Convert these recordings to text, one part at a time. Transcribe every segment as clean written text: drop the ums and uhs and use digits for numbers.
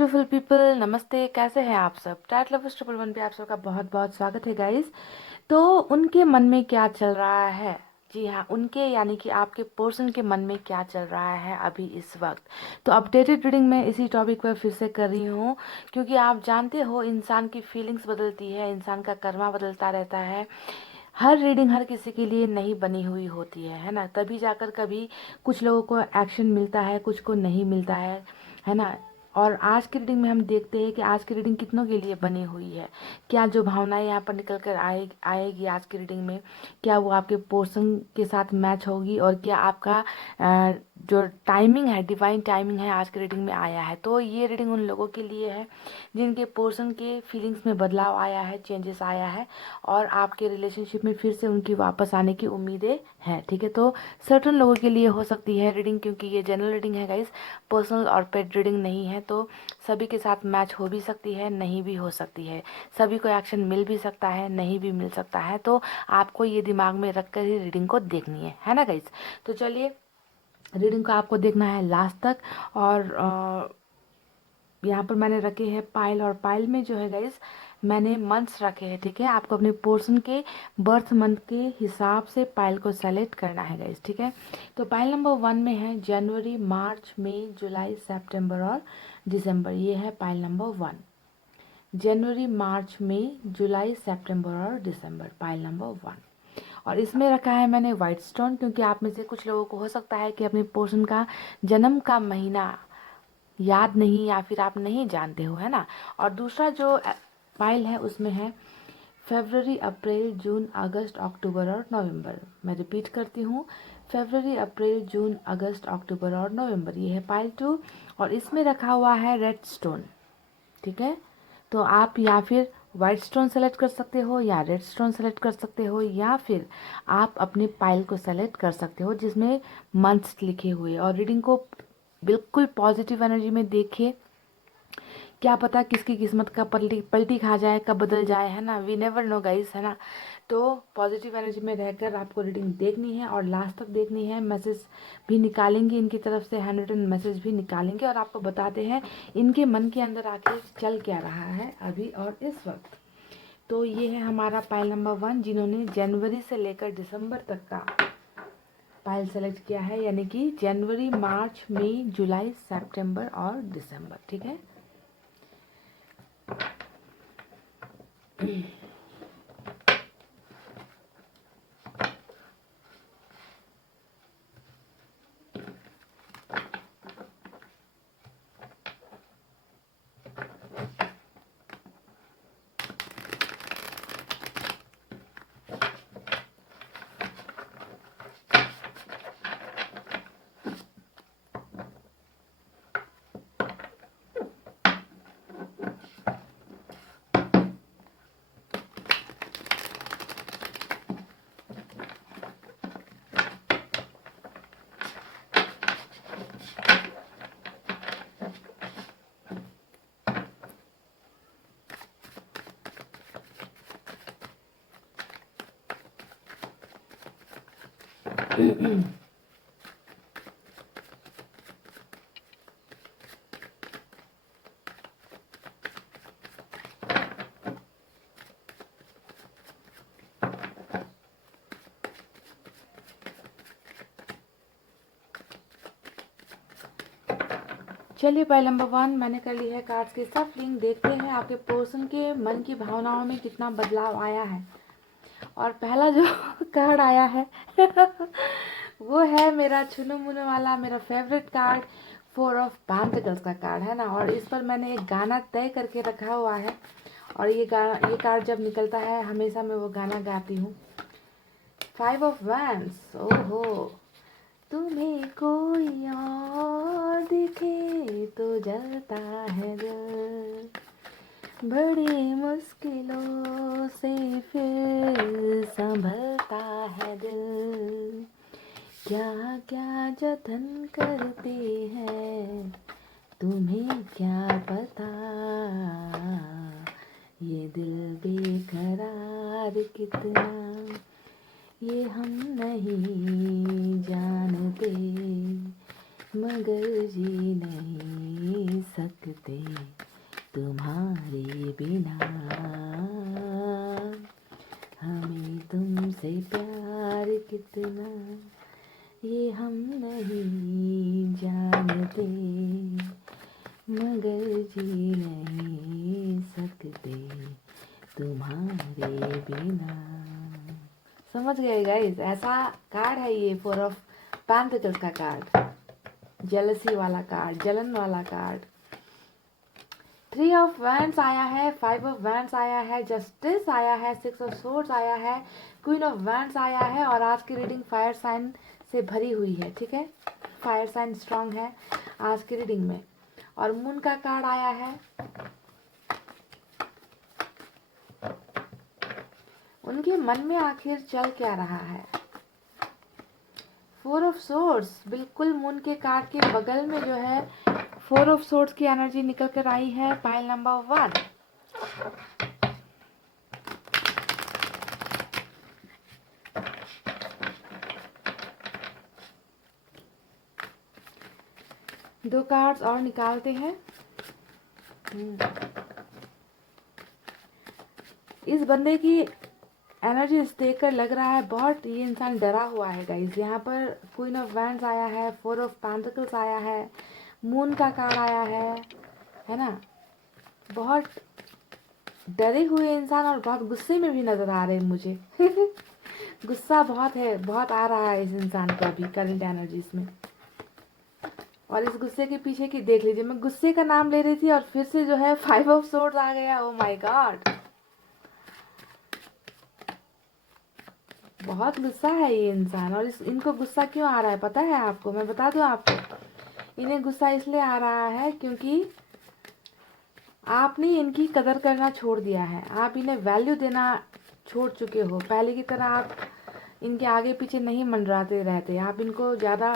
Beautiful people, नमस्ते। कैसे हैं आप सब? टैट लवर्स 111 पे आप सबका बहुत बहुत स्वागत है गाइस। तो उनके मन में क्या चल रहा है? जी हाँ, उनके यानी कि आपके पर्सन के मन में क्या चल रहा है अभी इस वक्त। तो अपडेटेड रीडिंग मैं इसी टॉपिक पर फिर से कर रही हूँ, क्योंकि आप जानते हो इंसान की फीलिंग्स बदलती है, इंसान का कर्मा बदलता रहता है। हर रीडिंग हर किसी के लिए नहीं बनी हुई होती है ना। तभी जाकर कभी कुछ लोगों को एक्शन मिलता है, कुछ को नहीं मिलता है ना। और आज की रीडिंग में हम देखते हैं कि आज की रीडिंग कितनों के लिए बनी हुई है। क्या जो भावनाएं यहाँ पर निकल कर आएगी आज की रीडिंग में, क्या वो आपके पर्सन के साथ मैच होगी, और क्या आपका जो टाइमिंग है, डिवाइन टाइमिंग है, आज की रीडिंग में आया है। तो ये रीडिंग उन लोगों के लिए है जिनके पर्सन के फीलिंग्स में बदलाव आया है, चेंजेस आया है, और आपके रिलेशनशिप में फिर से उनकी वापस आने की उम्मीदें हैं। ठीक है, तो सर्टन लोगों के लिए हो सकती है रीडिंग, क्योंकि ये जनरल रीडिंग है गाइस, पर्सनल और पेड रीडिंग नहीं है। तो सभी के साथ मैच हो भी सकती है, नहीं भी हो सकती है। सभी को एक्शन मिल भी सकता है, नहीं भी मिल सकता है। तो आपको ये दिमाग में रख कर ही रीडिंग को देखनी है ना गाइस। तो चलिए, रीडिंग को आपको देखना है लास्ट तक। और यहाँ पर मैंने रखे हैं पाइल, और पाइल में जो है गाइस मैंने मंथ्स रखे हैं। ठीक है, आपको अपने पोर्शन के बर्थ मंथ के हिसाब से पाइल को सेलेक्ट करना है गाइस। ठीक है, तो पाइल नंबर 1 में है जनवरी, मार्च, मई, जुलाई, सितंबर और दिसंबर। ये है पाइल नंबर 1। जनवरी, मार्च, मई, जुलाई, सितंबर और दिसंबर, पाइल नंबर 1। और इसमें रखा है मैंने व्हाइट स्टोन, क्योंकि आप में से कुछ लोगों को हो सकता है कि अपने पोर्शन का जन्म का महीना याद नहीं, या फिर आप नहीं जानते हो, है ना। और दूसरा जो फाइल है उसमें है फरवरी, अप्रैल, जून, अगस्त, अक्टूबर और नवंबर। मैं रिपीट करती हूँ, फरवरी, अप्रैल, जून, अगस्त, अक्टूबर और नवंबर। ये है पाइल 2, और इसमें रखा हुआ है रेड स्टोन। ठीक है, तो आप या फिर व्हाइट स्टोन सेलेक्ट कर सकते हो, या रेड स्टोन सेलेक्ट कर सकते हो, या फिर आप अपने पाइल को सेलेक्ट कर सकते हो जिसमें मंथ्स लिखे हुए। और रीडिंग को बिल्कुल पॉजिटिव एनर्जी में देखिए, क्या पता किसकी किस्मत का पलटी पलटी खा जाए, कब बदल जाए, है ना। वी नेवर नो गाइस, है ना। तो पॉजिटिव एनर्जी में रहकर आपको रीडिंग देखनी है और लास्ट तक देखनी है। मैसेज भी निकालेंगे इनकी तरफ से, हैंड रिटन मैसेज भी निकालेंगे, और आपको बताते हैं इनके मन के अंदर आखिर चल क्या रहा है अभी और इस वक्त। तो ये है हमारा पाइल नंबर 1, जिन्होंने जनवरी से लेकर दिसंबर तक का पाइल सेलेक्ट किया है, यानी कि जनवरी, मार्च, मई, जुलाई, सितंबर और दिसंबर। ठीक है, चलिए पाइल नंबर 1 मैंने कर ली है कार्ड्स की सफलिंग। देखते हैं आपके पर्सन के मन की भावनाओं में कितना बदलाव आया है। और पहला जो कार्ड आया है वो है मेरा छुनु मुनु वाला, मेरा फेवरेट कार्ड, 4 ऑफ पेंटिकल्स का कार्ड, है ना। और इस पर मैंने एक गाना तय करके रखा हुआ है, और ये कार्ड जब निकलता है हमेशा मैं वो गाना गाती हूँ। 5 ऑफ वैंड्स, ओहो। तुम्हें कोई और दिखे तो जलता है दिल, बड़ी मुश्किलों से फिर संभलता है दिल, क्या क्या जतन करते हैं तुम्हें क्या पता, ये दिल बेकरार कितना ये हम नहीं जानते, मगर जी नहीं सकते। सकते तुम्हारे बिना, हमें तुमसे प्यार कितना ये हम नहीं जानते, मगर जी नहीं सकते तुम्हारे बिना। समझ गए गाइस? ऐसा कार्ड है ये, 4 ऑफ पेंटिकल्स का कार्ड, जेलसी वाला कार्ड, जलन वाला कार्ड। 3 ऑफ वैंड्स आया है, 5 ऑफ वैंड्स आया है, जस्टिस आया है, 6 ऑफ सोर्ड्स आया है, क्वीन ऑफ वैंड्स आया है। और आज की रीडिंग फायर साइन से भरी हुई है, ठीक है? फायर साइन स्ट्रांग है आज की रीडिंग में। और मून का कार्ड आया है, उनके मन में आखिर चल क्या रहा है। 4 ऑफ सोर्ड्स, बिल्कुल मून के कार्ड के बगल में जो है 4 ऑफ सोर्ड्स की एनर्जी निकल कर आई है, पाइल नंबर 1। दो कार्ड्स और निकालते हैं। इस बंदे की एनर्जी देखकर लग रहा है बहुत ये इंसान डरा हुआ है गाइस। यहाँ पर क्वीन ऑफ वैंड्स आया है, 4 ऑफ पेंटिकल्स आया है, मून का कार्ड आया है ना? बहुत डरे हुए इंसान और बहुत गुस्से में भी नजर आ रहे हैं मुझे। गुस्सा बहुत है, बहुत आ रहा है इस इंसान को अभी करंट एनर्जीज में। और इस गुस्से के पीछे की देख लीजिए, मैं गुस्से का नाम ले रही थी और फिर से जो है 5 ऑफ सोर्ड्स आ गया। ओ माय गॉड, बहुत गुस्सा है ये इंसान। और इनको गुस्सा क्यों आ रहा है पता है आपको? मैं बता दूं आपको, इन्हें गुस्सा इसलिए आ रहा है क्योंकि आपने इनकी कदर करना छोड़ दिया है। आप इन्हें वैल्यू देना छोड़ चुके हो। पहले की तरह आप इनके आगे पीछे नहीं मंडराते रहते, आप इनको ज़्यादा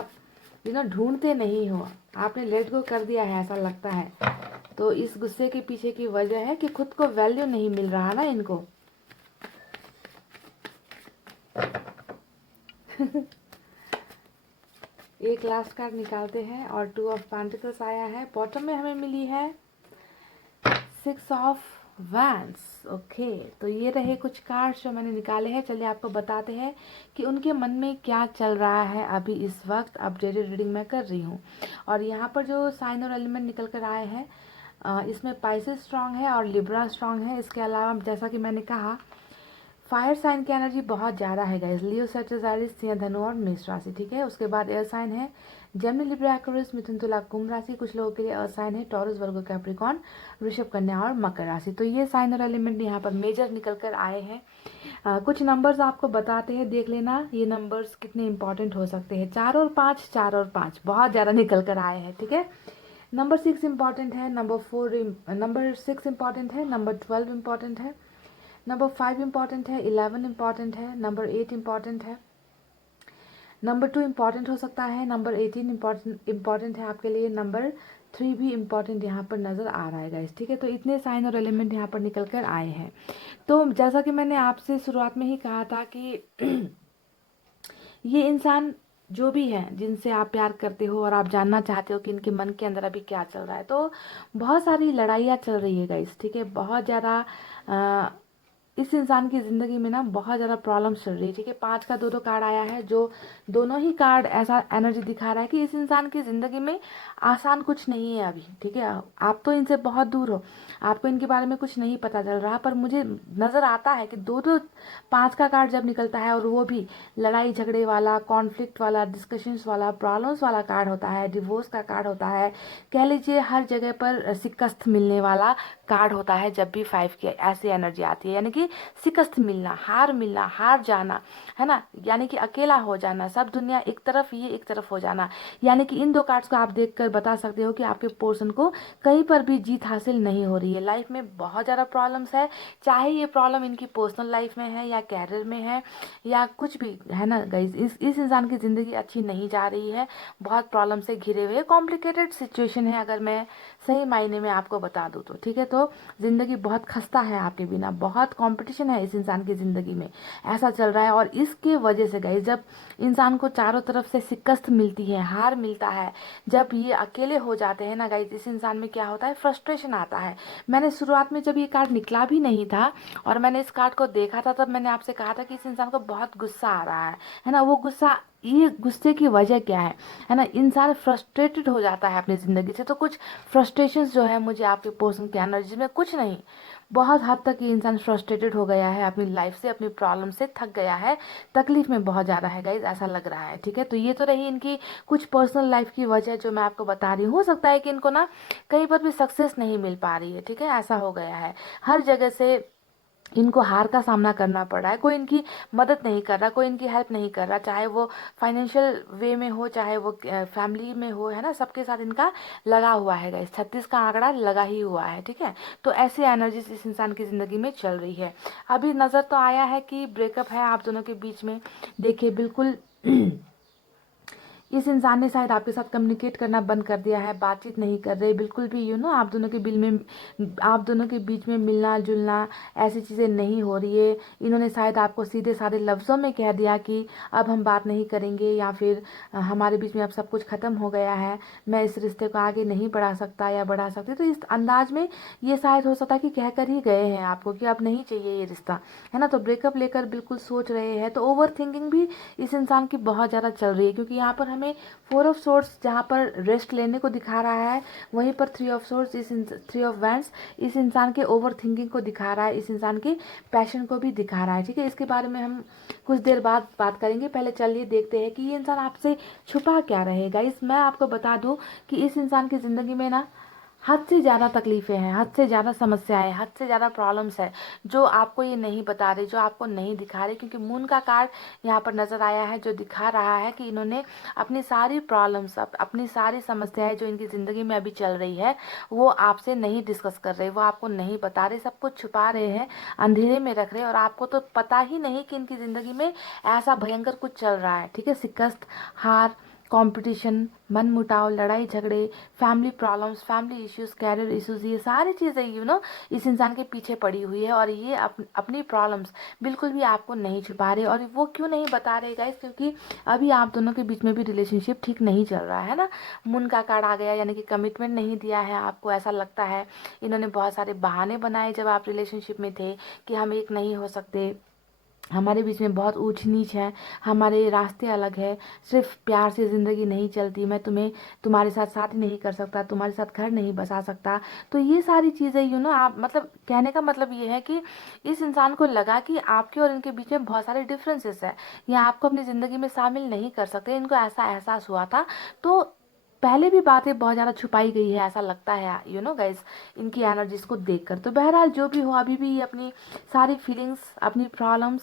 ढूंढते नहीं हो, आपने लेट गो कर दिया है ऐसा लगता है। तो इस गुस्से के पीछे की वजह है कि खुद को वैल्यू नहीं मिल रहा ना इनको। एक लास्ट कार्ड निकालते हैं और 2 ऑफ पेंटिकल्स आया है। बॉटम में हमें मिली है 6 ऑफ वैंड्स। ओके, तो ये रहे कुछ कार्ड्स जो मैंने निकाले हैं। चलिए आपको बताते हैं कि उनके मन में क्या चल रहा है अभी इस वक्त। अपडेटेड रीडिंग मैं कर रही हूँ। और यहाँ पर जो साइन और एलिमेंट निकल कर आए हैं, इसमें पाइसेस स्ट्रांग है और लिब्रा स्ट्रांग है। इसके अलावा जैसा कि मैंने कहा, फायर साइन की एनर्जी बहुत ज़्यादा है गाइस। लियो, सैजिटेरियस, सिंह, धनु और मेष राशि, ठीक है? उसके बाद एयर साइन है जेमिनी, लिब्रा, एक्वेरियस, मिथुन, तुला, कुंभ राशि। कुछ लोगों के लिए अर्थ साइन है टॉरस, वर्गो, कैप्रिकॉर्न, वृषभ, कन्या और मकर राशि। तो ये साइन और एलिमेंट यहाँ पर मेजर निकल कर आए हैं। कुछ नंबर्स आपको बताते हैं, देख लेना ये नंबर्स कितने इंपॉर्टेंट हो सकते हैं। 4 और 5, 4 और 5 बहुत ज़्यादा निकल कर आए हैं, ठीक है? नंबर 6 इंपॉर्टेंट है, नंबर 6 इंपॉर्टेंट है, नंबर 12 इंपॉर्टेंट है, नंबर 5 इंपॉर्टेंट है, 11 इंपॉर्टेंट है, नंबर 8 इंपॉर्टेंट है, नंबर 2 इंपॉर्टेंट हो सकता है, नंबर 18 इंपॉर्टेंट है आपके लिए, नंबर 3 भी इंपॉर्टेंट यहाँ पर नज़र आ रहा है गाइस, ठीक है? तो इतने साइन और एलिमेंट यहाँ पर निकल कर आए हैं। तो जैसा कि मैंने आपसे शुरुआत में ही कहा था कि ये इंसान जो भी है जिनसे आप प्यार करते हो और आप जानना चाहते हो कि इनके मन के अंदर अभी क्या चल रहा है, तो बहुत सारी लड़ाइयाँ चल रही है गाइस, ठीक है? बहुत ज़्यादा इस इंसान की ज़िंदगी में ना बहुत ज़्यादा प्रॉब्लम्स चल रही है, ठीक है? 5 का 2 कार्ड आया है, जो दोनों ही कार्ड ऐसा एनर्जी दिखा रहा है कि इस इंसान की ज़िंदगी में आसान कुछ नहीं है अभी, ठीक है? आप तो इनसे बहुत दूर हो, आपको इनके बारे में कुछ नहीं पता चल रहा, पर मुझे नज़र आता है कि 5 का कार्ड जब निकलता है और वो भी लड़ाई झगड़े वाला, कॉन्फ्लिक्ट वाला, डिस्कशंस वाला, प्रॉब्लम्स वाला कार्ड होता है, डिवोर्स का कार्ड होता है, कह लीजिए हर जगह पर शिकस्त मिलने वाला कार्ड होता है जब भी 5 की ऐसी एनर्जी आती है। यानी कि शिकस्त मिलना, हार जाना, है ना? यानी कि अकेला हो जाना, सब दुनिया एक तरफ, ये एक तरफ हो जाना। यानी कि इन 2 कार्ड्स को आप देखकर बता सकते हो कि आपके पर्सन को कहीं पर भी जीत हासिल नहीं हो रही है। लाइफ में बहुत ज़्यादा प्रॉब्लम्स है, चाहे ये प्रॉब्लम इनकी पर्सनल लाइफ में है या कैरियर में है या कुछ भी, है ना गाइस? इस इंसान की ज़िंदगी अच्छी नहीं जा रही है, बहुत प्रॉब्लम से घिरे हुए कॉम्प्लिकेटेड सिचुएशन है, अगर मैं सही मायने में आपको बता दूँ तो, ठीक है? तो ज़िंदगी बहुत खस्ता है आपके बिना, बहुत कंपटीशन है इस इंसान की ज़िंदगी में, ऐसा चल रहा है। और इसके वजह से गाइस जब इंसान को चारों तरफ से शिकस्त मिलती है, हार मिलता है, जब ये अकेले हो जाते हैं ना गाइस, इस इंसान में क्या होता है, फ्रस्ट्रेशन आता है। मैंने शुरुआत में जब ये कार्ड निकला भी नहीं था और मैंने इस कार्ड को देखा था, तब मैंने आपसे कहा था कि इस इंसान को बहुत गुस्सा आ रहा है ना। वो गुस्सा, ये गुस्से की वजह क्या है ना, इंसान फ्रस्ट्रेटेड हो जाता है अपनी ज़िंदगी से। तो कुछ फ्रस्ट्रेशंस जो है मुझे आपके पर्सन की एनर्जी में, कुछ नहीं, बहुत हद तक ये इंसान फ्रस्ट्रेटेड हो गया है अपनी लाइफ से, अपनी प्रॉब्लम से थक गया है, तकलीफ में बहुत ज़्यादा है गाइज, ऐसा लग रहा है। ठीक है, तो ये तो रही इनकी कुछ पर्सनल लाइफ की वजह जो मैं आपको बता रही हूँ। हो सकता है कि इनको ना कहीं पर भी सक्सेस नहीं मिल पा रही है। ठीक है, ऐसा हो गया है, हर जगह से इनको हार का सामना करना पड़ रहा है, कोई इनकी मदद नहीं कर रहा, कोई इनकी हेल्प नहीं कर रहा, चाहे वो फाइनेंशियल वे में हो, चाहे वो फैमिली में हो, है ना, सबके साथ इनका लगा हुआ है गाइस। 36 का आंकड़ा लगा ही हुआ है। ठीक है, तो ऐसी एनर्जीज इस इंसान की ज़िंदगी में चल रही है। अभी नज़र तो आया है कि ब्रेकअप है आप दोनों के बीच में। देखिए बिल्कुल इस इंसान ने शायद आपके साथ कम्युनिकेट करना बंद कर दिया है, बातचीत नहीं कर रहे बिल्कुल भी, आप दोनों के आप दोनों के बीच में मिलना जुलना ऐसी चीज़ें नहीं हो रही है। इन्होंने शायद आपको सीधे साधे लफ्ज़ों में कह दिया कि अब हम बात नहीं करेंगे, या फिर हमारे बीच में अब सब कुछ ख़त्म हो गया है, मैं इस रिश्ते को आगे नहीं बढ़ा सकता या बढ़ा सकती। तो इस अंदाज में ये शायद हो सकता है कि कह कर ही गए हैं आपको कि अब नहीं चाहिए ये रिश्ता, है ना। तो ब्रेकअप लेकर बिल्कुल सोच रहे हैं। तो ओवर थिंकिंग भी इस इंसान की बहुत ज़्यादा चल रही है, क्योंकि यहाँ पर हमें 4 ऑफ सोर्स जहाँ पर रेस्ट लेने को दिखा रहा है, वहीं पर 3 ऑफ सोर्स, 3 ऑफ वैंड्स इस इंसान के ओवर थिंकिंग को दिखा रहा है, इस इंसान के पैशन को भी दिखा रहा है। ठीक है, इसके बारे में हम कुछ देर बाद बात करेंगे। पहले चलिए देखते हैं कि ये इंसान आपसे छुपा क्या रहेगा। मैं आपको बता दूं कि इस इंसान की ज़िंदगी में ना हद से ज़्यादा तकलीफ़ें हैं, हद से ज़्यादा समस्याएं, हद से ज़्यादा प्रॉब्लम्स है, जो आपको ये नहीं बता रहे, जो आपको नहीं दिखा रहे। क्योंकि मून का कार्ड यहाँ पर नज़र आया है, जो दिखा रहा है कि इन्होंने अपनी सारी प्रॉब्लम्स, अपनी सारी समस्याएं जो इनकी ज़िंदगी में अभी चल रही है, वो आपसे नहीं डिस्कस कर रहे, वो आपको नहीं बता रहे, सब कुछ छुपा रहे हैं, अंधेरे में रख रहे हैं, और आपको तो पता ही नहीं कि इनकी ज़िंदगी में ऐसा भयंकर कुछ चल रहा है। ठीक है, शिकस्त, हार, कंपटीशन, मन मुटाव, लड़ाई झगड़े, family problems, family issues, career issues, ये सारी चीज़ें इस इंसान के पीछे पड़ी हुई है। और ये अपनी प्रॉब्लम्स बिल्कुल भी आपको नहीं छुपा रहे। और वो क्यों नहीं बता रहे गाइस, क्योंकि अभी आप दोनों के बीच में भी रिलेशनशिप ठीक नहीं चल रहा है ना। मून का कार्ड आ गया, यानी कि कमिटमेंट नहीं दिया है आपको, ऐसा लगता है। इन्होंने बहुत सारे बहाने बनाए जब आप रिलेशनशिप में थे कि हम एक नहीं हो सकते, हमारे बीच में बहुत ऊंच नीच है, हमारे रास्ते अलग है, सिर्फ प्यार से ज़िंदगी नहीं चलती, मैं तुम्हारे साथ शादी नहीं कर सकता, तुम्हारे साथ घर नहीं बसा सकता। तो ये सारी चीज़ें आप, मतलब कहने का मतलब ये है कि इस इंसान को लगा कि आपके और इनके बीच में बहुत सारे डिफरेंसेस है, या आपको अपनी ज़िंदगी में शामिल नहीं कर सकते, इनको ऐसा एहसास हुआ था। तो पहले भी बातें बहुत ज़्यादा छुपाई गई है, ऐसा लगता है गाइज, इनकी एनर्जीज को देखकर। तो बहरहाल जो भी हो, अभी भी ये अपनी सारी फीलिंग्स, अपनी प्रॉब्लम्स,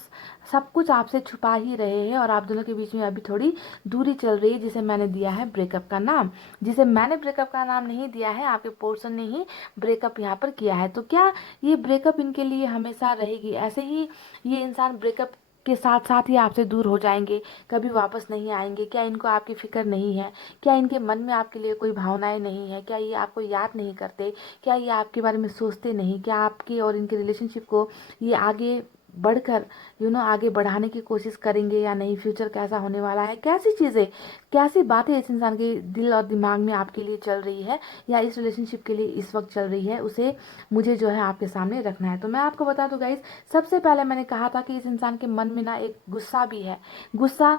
सब कुछ आपसे छुपा ही रहे हैं। और आप दोनों के बीच में अभी थोड़ी दूरी चल रही है, जिसे मैंने दिया है ब्रेकअप का नाम। जिसे मैंने ब्रेकअप का नाम नहीं दिया है, आपके पर्सन ने ही ब्रेकअप यहाँ पर किया है। तो क्या ये ब्रेकअप इनके लिए हमेशा रहेगी, ऐसे ही ये इंसान ब्रेकअप के साथ साथ ही आपसे दूर हो जाएंगे, कभी वापस नहीं आएंगे? क्या इनको आपकी फिक्र नहीं है? क्या इनके मन में आपके लिए कोई भावनाएं नहीं है? क्या ये आपको याद नहीं करते? क्या ये आपके बारे में सोचते नहीं? क्या आपके और इनके रिलेशनशिप को ये आगे बढ़कर आगे बढ़ाने की कोशिश करेंगे या नहीं? फ्यूचर कैसा होने वाला है? कैसी चीज़ें, कैसी बातें इस इंसान के दिल और दिमाग में आपके लिए चल रही है, या इस रिलेशनशिप के लिए इस वक्त चल रही है, उसे मुझे जो है आपके सामने रखना है। तो मैं आपको बता दूं गाइस, सबसे पहले मैंने कहा था कि इस इंसान के मन में ना एक गुस्सा भी है। गुस्सा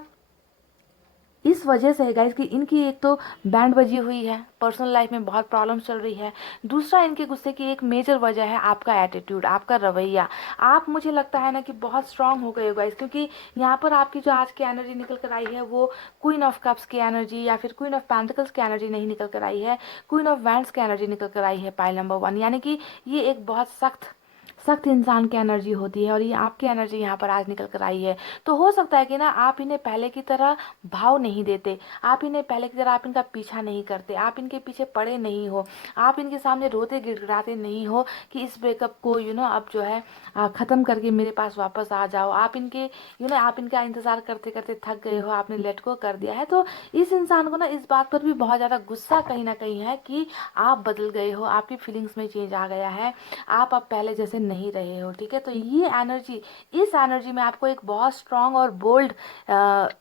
इस वजह से है गाइस कि इनकी एक तो बैंड बजी हुई है, पर्सनल लाइफ में बहुत प्रॉब्लम चल रही है। दूसरा, इनके गुस्से की एक मेजर वजह है आपका एटीट्यूड, आपका रवैया। आप, मुझे लगता है ना कि बहुत स्ट्रांग हो गए हो गाइस, क्योंकि यहाँ पर आपकी जो आज की एनर्जी निकल कर आई है, वो क्वीन ऑफ कप्स की एनर्जी या फिर क्वीन ऑफ पेंटिकल्स की एनर्जी नहीं निकल कर आई है, क्वीन ऑफ वैंड्स की एनर्जी निकल कर आई है, पाइल नंबर 1। यानी कि ये एक बहुत सख्त सख्त इंसान की एनर्जी होती है, और ये आपकी एनर्जी यहाँ पर आज निकल कर आई है। तो हो सकता है कि ना आप इन्हें पहले की तरह भाव नहीं देते, आप इन्हें पहले की तरह, आप इनका पीछा नहीं करते, आप इनके पीछे पड़े नहीं हो, आप इनके सामने रोते गिड़गिड़ाते नहीं हो कि इस ब्रेकअप को अब जो है ख़त्म करके मेरे पास वापस आ जाओ। आप इनके आप इनका इंतज़ार करते करते थक गए हो, आपने लेट गो कर दिया है। तो इस इंसान को ना इस बात पर भी बहुत ज़्यादा गुस्सा कहीं ना कहीं है कि आप बदल गए हो, आपकी फीलिंग्स में चेंज आ गया है, आप अब पहले जैसे नहीं रहे हो, ठीक है। तो ये एनर्जी, इस एनर्जी में आपको एक बहुत स्ट्रांग और बोल्ड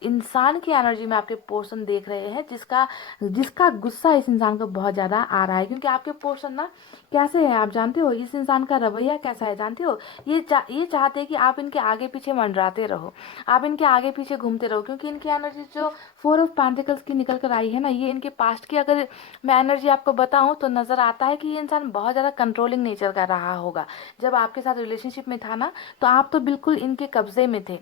इंसान की एनर्जी में आपके पोर्शन देख रहे हैं, जिसका जिसका गुस्सा इस इंसान को बहुत ज़्यादा आ रहा है। क्योंकि आपके पोर्शन ना कैसे है आप जानते हो, इस इंसान का रवैया कैसा है जानते हो, ये चाहते हैं कि आप इनके आगे पीछे मंडराते रहो, आप इनके आगे पीछे घूमते रहो। क्योंकि इनकी एनर्जी जो 4 ऑफ पेंटिकल्स की निकल कर आई है ना, ये इनके पास्ट की अगर मैं एनर्जी आपको बताऊं तो नज़र आता है कि ये इंसान बहुत ज़्यादा कंट्रोलिंग नेचर का रहा होगा। जब आपके साथ रिलेशनशिप में था ना, तो आप तो बिल्कुल इनके कब्जे में थे,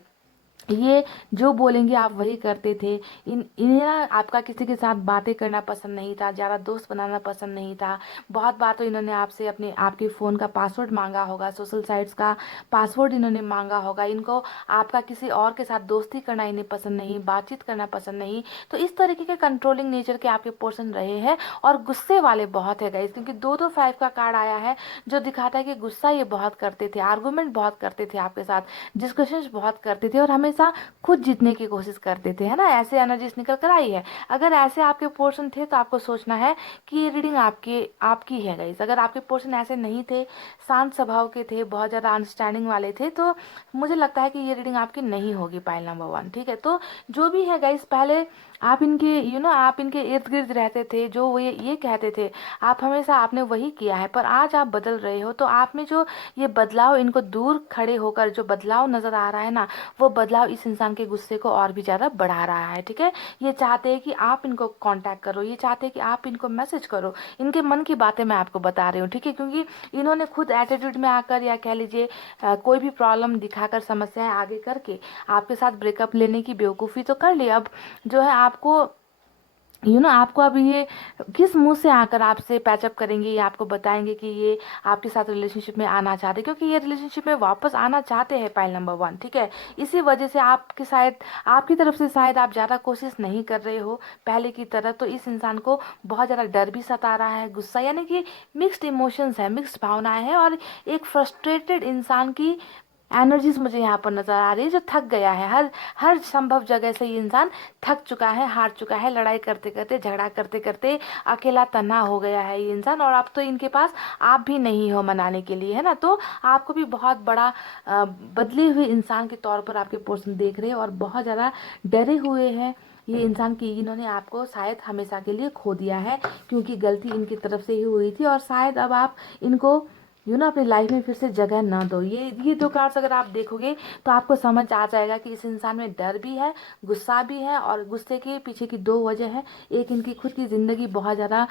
ये जो बोलेंगे आप वही करते थे। इन्हें ना आपका किसी के साथ बातें करना पसंद नहीं था, ज़्यादा दोस्त बनाना पसंद नहीं था। बहुत बार तो इन्होंने आपसे अपने आपके फ़ोन का पासवर्ड मांगा होगा, सोशल साइट्स का पासवर्ड इन्होंने मांगा होगा। इनको आपका किसी और के साथ दोस्ती करना इन्हें पसंद नहीं, बातचीत करना पसंद नहीं। तो इस तरीके के कंट्रोलिंग नेचर के आपके पर्सन रहे हैं, और गुस्से वाले बहुत है गाइस। क्योंकि 2-2 5 का कार्ड आया है, जो दिखाता है कि गुस्सा ये बहुत करते थे, आर्गूमेंट बहुत करते थे आपके साथ, डिस्कशंस बहुत करते थे, और हमेशा खुद जीतने की कोशिश करते थे, है ना। ऐसे एनर्जीज निकल कर आई है। अगर ऐसे आपके पोर्शन थे तो आपको सोचना है कि ये रीडिंग आपकी आपकी है गाइस। अगर आपके पोर्शन ऐसे नहीं थे, शांत स्वभाव के थे, बहुत ज़्यादा अंडरस्टैंडिंग वाले थे, तो मुझे लगता है कि ये रीडिंग आपकी नहीं होगी, पाइल नंबर 1, ठीक है। तो जो भी है गाइस, पहले आप इनके आप इनके इर्द गिर्द रहते थे, जो वो ये कहते थे, आप हमेशा आपने वही किया है। पर आज आप बदल रहे हो, तो आप में जो ये बदलाव, इनको दूर खड़े होकर जो बदलाव नज़र आ रहा है ना, वो बदलाव इस इंसान के गुस्से को और भी ज़्यादा बढ़ा रहा है, ठीक है। ये चाहते हैं कि आप इनको कांटेक्ट करो, ये चाहते हैं कि आप इनको मैसेज करो, इनके मन की बातें मैं आपको बता रही हूँ, ठीक है। क्योंकि इन्होंने खुद एटीट्यूड में आकर, या कह लीजिए कोई भी प्रॉब्लम दिखाकर, समस्याएं आगे करके आपके साथ ब्रेकअप लेने की बेवकूफ़ी तो कर ली। अब जो है आपको आपको अब ये किस मुंह से आकर आपसे पैचअप करेंगे, ये आपको बताएंगे कि ये आपके साथ रिलेशनशिप में आना चाहते हैं, क्योंकि ये रिलेशनशिप में वापस आना चाहते हैं, पाइल नंबर 1, ठीक है। इसी वजह से आपकी शायद, आपकी तरफ से शायद आप ज़्यादा कोशिश नहीं कर रहे हो पहले की तरह। तो इस इंसान को बहुत ज़्यादा डर भी सता रहा है, गुस्सा, यानी कि मिक्स्ड इमोशंस है, मिक्स्ड भावनाएं हैं, और एक फ्रस्ट्रेटेड इंसान की एनर्जीज मुझे यहाँ पर नजर आ रही है, जो थक गया है। हर हर संभव जगह से ये इंसान थक चुका है, हार चुका है, लड़ाई करते करते, झगड़ा करते करते अकेला तन्हा हो गया है ये इंसान। और अब तो इनके पास आप भी नहीं हो मनाने के लिए, है ना। तो आपको भी बहुत बड़ा बदले हुए इंसान के तौर पर आपके पर्सन देख रहे हैं, और बहुत ज़्यादा डरे हुए हैं ये इंसान की इन्होंने आपको शायद हमेशा के लिए खो दिया है, क्योंकि गलती इनकी तरफ से ही हुई थी। और शायद अब आप इनको अपनी लाइफ में फिर से जगह ना दो। ये 2 कार्ड्स अगर आप देखोगे तो आपको समझ आ जाएगा कि इस इंसान में डर भी है, गुस्सा भी है, और गुस्से के पीछे की 2 वजह है। एक, इनकी खुद की ज़िंदगी बहुत ज़्यादा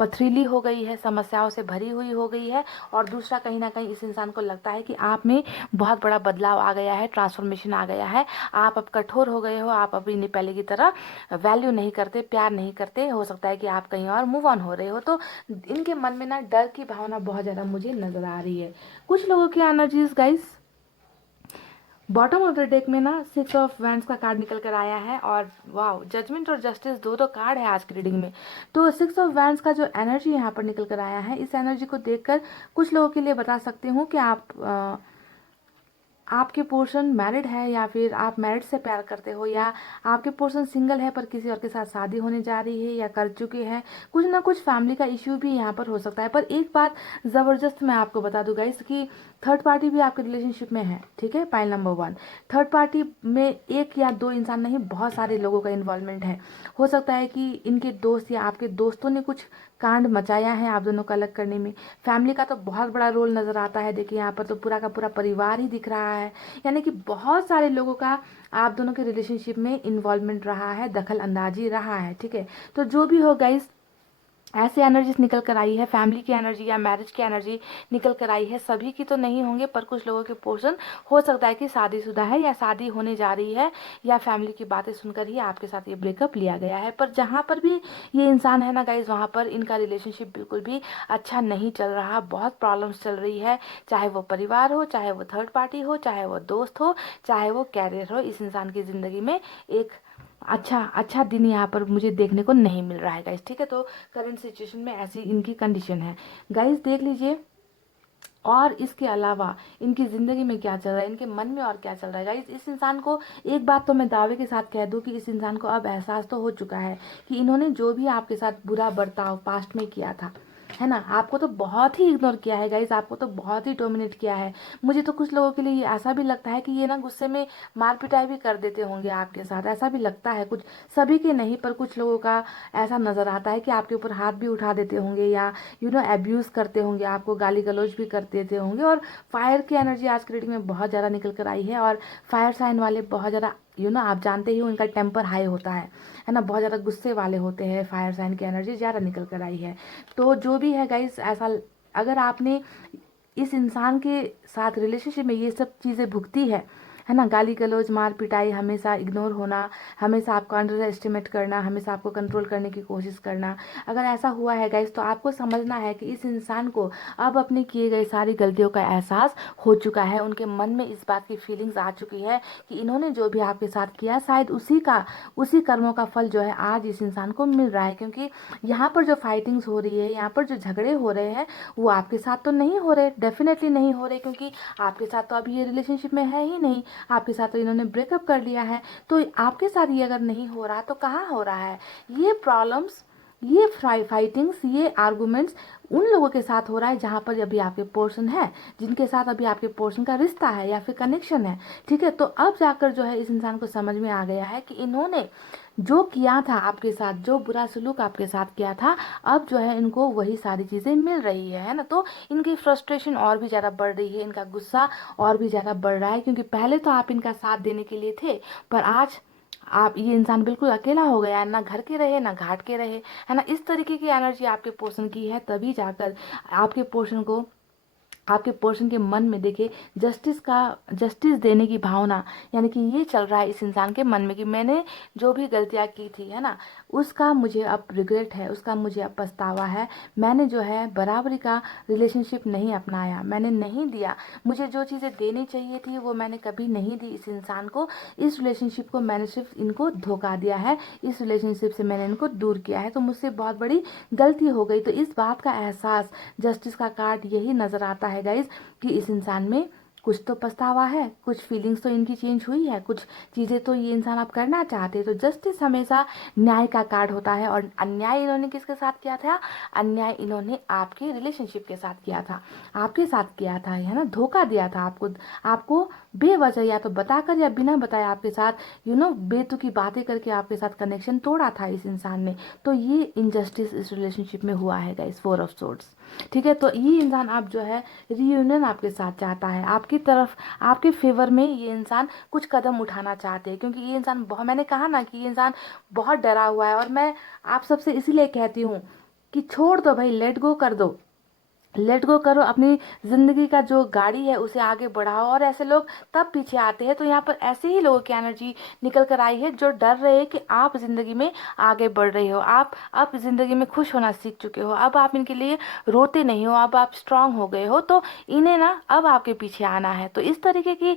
पथरीली हो गई है, समस्याओं से भरी हुई हो गई है। और दूसरा, कहीं ना कहीं इस इंसान को लगता है कि आप में बहुत बड़ा बदलाव आ गया है, ट्रांसफॉर्मेशन आ गया है, आप अब कठोर हो गए हो, आप अभी पहले की तरह वैल्यू नहीं करते, प्यार नहीं करते। हो सकता है कि आप कहीं और मूव ऑन हो रहे हो। तो इनके मन में ना डर की भावना बहुत ज़्यादा मुझे नज़र आ रही है। कुछ लोगों की energies guys, bottom of the deck में ना 6 ऑफ वैंड्स का कार्ड निकल कर आया है, और वाओ, जजमेंट और जस्टिस 2 कार्ड है आज की रीडिंग में। तो 6 ऑफ वैंड्स का जो एनर्जी यहाँ पर निकल कर आया है, इस एनर्जी को देखकर कुछ लोगों के लिए बता सकती हूँ कि आपके पोर्शन मैरिड है, या फिर आप मैरिड से प्यार करते हो, या आपके पोर्शन सिंगल है पर किसी और के साथ शादी होने जा रही है, या कर चुके हैं। कुछ ना कुछ फैमिली का इश्यू भी यहाँ पर हो सकता है। पर एक बात ज़बरदस्त मैं आपको बता दूँ गाइस, कि थर्ड पार्टी भी आपके रिलेशनशिप में है, ठीक है। पाइल नंबर 1, थर्ड पार्टी में 1 या 2 इंसान नहीं, बहुत सारे लोगों का इन्वॉल्वमेंट है। हो सकता है कि इनके दोस्त या आपके दोस्तों ने कुछ कांड मचाया है आप दोनों को अलग करने में। फैमिली का तो बहुत बड़ा रोल नज़र आता है। देखिए यहाँ पर तो पूरा का पूरा परिवार ही दिख रहा है, यानी कि बहुत सारे लोगों का आप दोनों के रिलेशनशिप में इन्वॉल्वमेंट रहा है, दखल अंदाजी रहा है, ठीक है। तो जो भी हो गाइस, ऐसे एनर्जीज निकल कर आई है, फैमिली की एनर्जी या मैरिज की एनर्जी निकल कर आई है। सभी की तो नहीं होंगे, पर कुछ लोगों के पोर्शन हो सकता है कि शादीशुदा है, या शादी होने जा रही है, या फैमिली की बातें सुनकर ही आपके साथ ये ब्रेकअप लिया गया है। पर जहाँ पर भी ये इंसान है ना गाइज, वहाँ पर इनका रिलेशनशिप बिल्कुल भी अच्छा नहीं चल रहा, बहुत प्रॉब्लम्स चल रही है। चाहे वो परिवार हो, चाहे वो थर्ड पार्टी हो, चाहे वो दोस्त हो, चाहे वो कैरियर हो, इस इंसान की ज़िंदगी में एक अच्छा दिन यहाँ पर मुझे देखने को नहीं मिल रहा है गाइस, ठीक है। तो करंट सिचुएशन में ऐसी इनकी कंडीशन है गाइस, देख लीजिए। और इसके अलावा इनकी ज़िंदगी में क्या चल रहा है, इनके मन में और क्या चल रहा है गाइस। इस इंसान को एक बात तो मैं दावे के साथ कह दूं कि इस इंसान को अब एहसास तो हो चुका है कि इन्होंने जो भी आपके साथ बुरा बर्ताव पास्ट में किया था, है ना, आपको तो बहुत ही इग्नोर किया है गाइज, आपको तो बहुत ही डोमिनेट किया है। मुझे तो कुछ लोगों के लिए ये ऐसा भी लगता है कि ये ना गुस्से में मार पिटाई भी कर देते होंगे आपके साथ, ऐसा भी लगता है। कुछ, सभी के नहीं, पर कुछ लोगों का ऐसा नज़र आता है कि आपके ऊपर हाथ भी उठा देते होंगे, या एब्यूज़ करते होंगे, आपको गाली गलौज भी कर देते होंगे। और फायर की एनर्जी आज की रीडिंग में बहुत ज़्यादा निकल कर आई है, और फायर साइन वाले बहुत ज़्यादा आप जानते ही उनका टेम्पर हाई होता है ना, बहुत ज़्यादा गुस्से वाले होते हैं। फायर साइन की एनर्जी ज़्यादा निकल कर आई है। तो जो भी है गाइस, ऐसा अगर आपने इस इंसान के साथ रिलेशनशिप में ये सब चीज़ें भुगती है ना, गाली गलौज, मार पिटाई, हमेशा इग्नोर होना, हमेशा आपको अंडर एस्टिमेट करना, हमेशा आपको कंट्रोल करने की कोशिश करना, अगर ऐसा हुआ है गाइस, तो आपको समझना है कि इस इंसान को अब अपने किए गए सारी गलतियों का एहसास हो चुका है। उनके मन में इस बात की फीलिंग्स आ चुकी है कि इन्होंने जो भी आपके साथ किया, शायद उसी कर्मों का फल जो है आज इस इंसान को मिल रहा है। क्योंकि यहाँ पर जो फाइटिंग्स हो रही है, यहाँ पर जो झगड़े हो रहे हैं, वो आपके साथ तो नहीं हो रहे, डेफिनेटली नहीं हो रहे, क्योंकि आपके साथ तो अभी ये रिलेशनशिप में है ही नहीं, आपके साथ तो इन्होंने ब्रेकअप कर लिया है। तो आपके साथ ये अगर नहीं हो रहा तो कहाँ हो रहा है? ये प्रॉब्लम्स, ये फाइटिंग्स, ये आर्गुमेंट्स उन लोगों के साथ हो रहा है जहाँ पर अभी आपके पोर्शन है, जिनके साथ अभी आपके पोर्शन का रिश्ता है या फिर कनेक्शन है। ठीक है, तो अब जाकर जो है इस इंसान को समझ में आ गया है कि इन्होंने जो किया था आपके साथ, जो बुरा सलूक आपके साथ किया था, अब जो है इनको वही सारी चीज़ें मिल रही है ना। तो इनकी फ्रस्ट्रेशन और भी ज़्यादा बढ़ रही है, इनका गुस्सा और भी ज़्यादा बढ़ रहा है, क्योंकि पहले तो आप इनका साथ देने के लिए थे, पर आज आप, ये इंसान बिल्कुल अकेला हो गया है, ना घर के रहे ना घाट के रहे, है ना। इस तरीके की एनर्जी आपके पोर्शन की है, तभी जाकर आपके पोर्शन को, आपके पर्सन के मन में देखिए जस्टिस देने की भावना, यानी कि ये चल रहा है इस इंसान के मन में कि मैंने जो भी गलतियाँ की थी, है ना, उसका मुझे अब रिग्रेट है, उसका मुझे अब पछतावा है। मैंने जो है बराबरी का रिलेशनशिप नहीं अपनाया, मैंने नहीं दिया, मुझे जो चीज़ें देनी चाहिए थी वो मैंने कभी नहीं दी इस इंसान को। इस रिलेशनशिप को मैंने सिर्फ इनको धोखा दिया है, इस रिलेशनशिप से मैंने इनको दूर किया है, तो मुझसे बहुत बड़ी गलती हो गई। तो इस बात का एहसास, जस्टिस का कार्ड यही नज़र आता है गाइज, कि इस इंसान में कुछ तो पछतावा है, कुछ फीलिंग्स तो इनकी चेंज हुई है, कुछ चीज़ें तो ये इंसान अब करना चाहते हैं। तो जस्टिस हमेशा न्याय का कार्ड होता है, और अन्याय इन्होंने किसके साथ किया था? अन्याय इन्होंने आपके रिलेशनशिप के साथ किया था, आपके साथ किया था, है ना, धोखा दिया था आपको, आपको बेवजह या तो बताकर या बिना बताए आपके साथ बेतुकी बातें करके आपके साथ कनेक्शन तोड़ा था इस इंसान ने। तो ये इनजस्टिस इस रिलेशनशिप में हुआ है गाइस, 4 ऑफ सोर्ड्स। ठीक है, तो ये इंसान अब जो है रियूनियन आपके साथ चाहता है, आपकी तरफ, आपके फेवर में ये इंसान कुछ कदम उठाना चाहते हैं, क्योंकि ये इंसान बहुत, मैंने कहा ना कि ये इंसान बहुत डरा हुआ है। और मैं आप सबसे इसीलिए कहती हूँ कि छोड़ दो भाई, लेट गो कर दो, लेट गो करो, अपनी ज़िंदगी का जो गाड़ी है उसे आगे बढ़ाओ। और ऐसे लोग तब पीछे आते हैं। तो यहाँ पर ऐसे ही लोगों की एनर्जी निकल कर आई है जो डर रहे हैं कि आप ज़िंदगी में आगे बढ़ रहे हो, आप अब ज़िंदगी में खुश होना सीख चुके हो, अब आप इनके लिए रोते नहीं हो, अब आप स्ट्रांग हो गए हो, तो इन्हें ना अब आपके पीछे आना है। तो इस तरीके की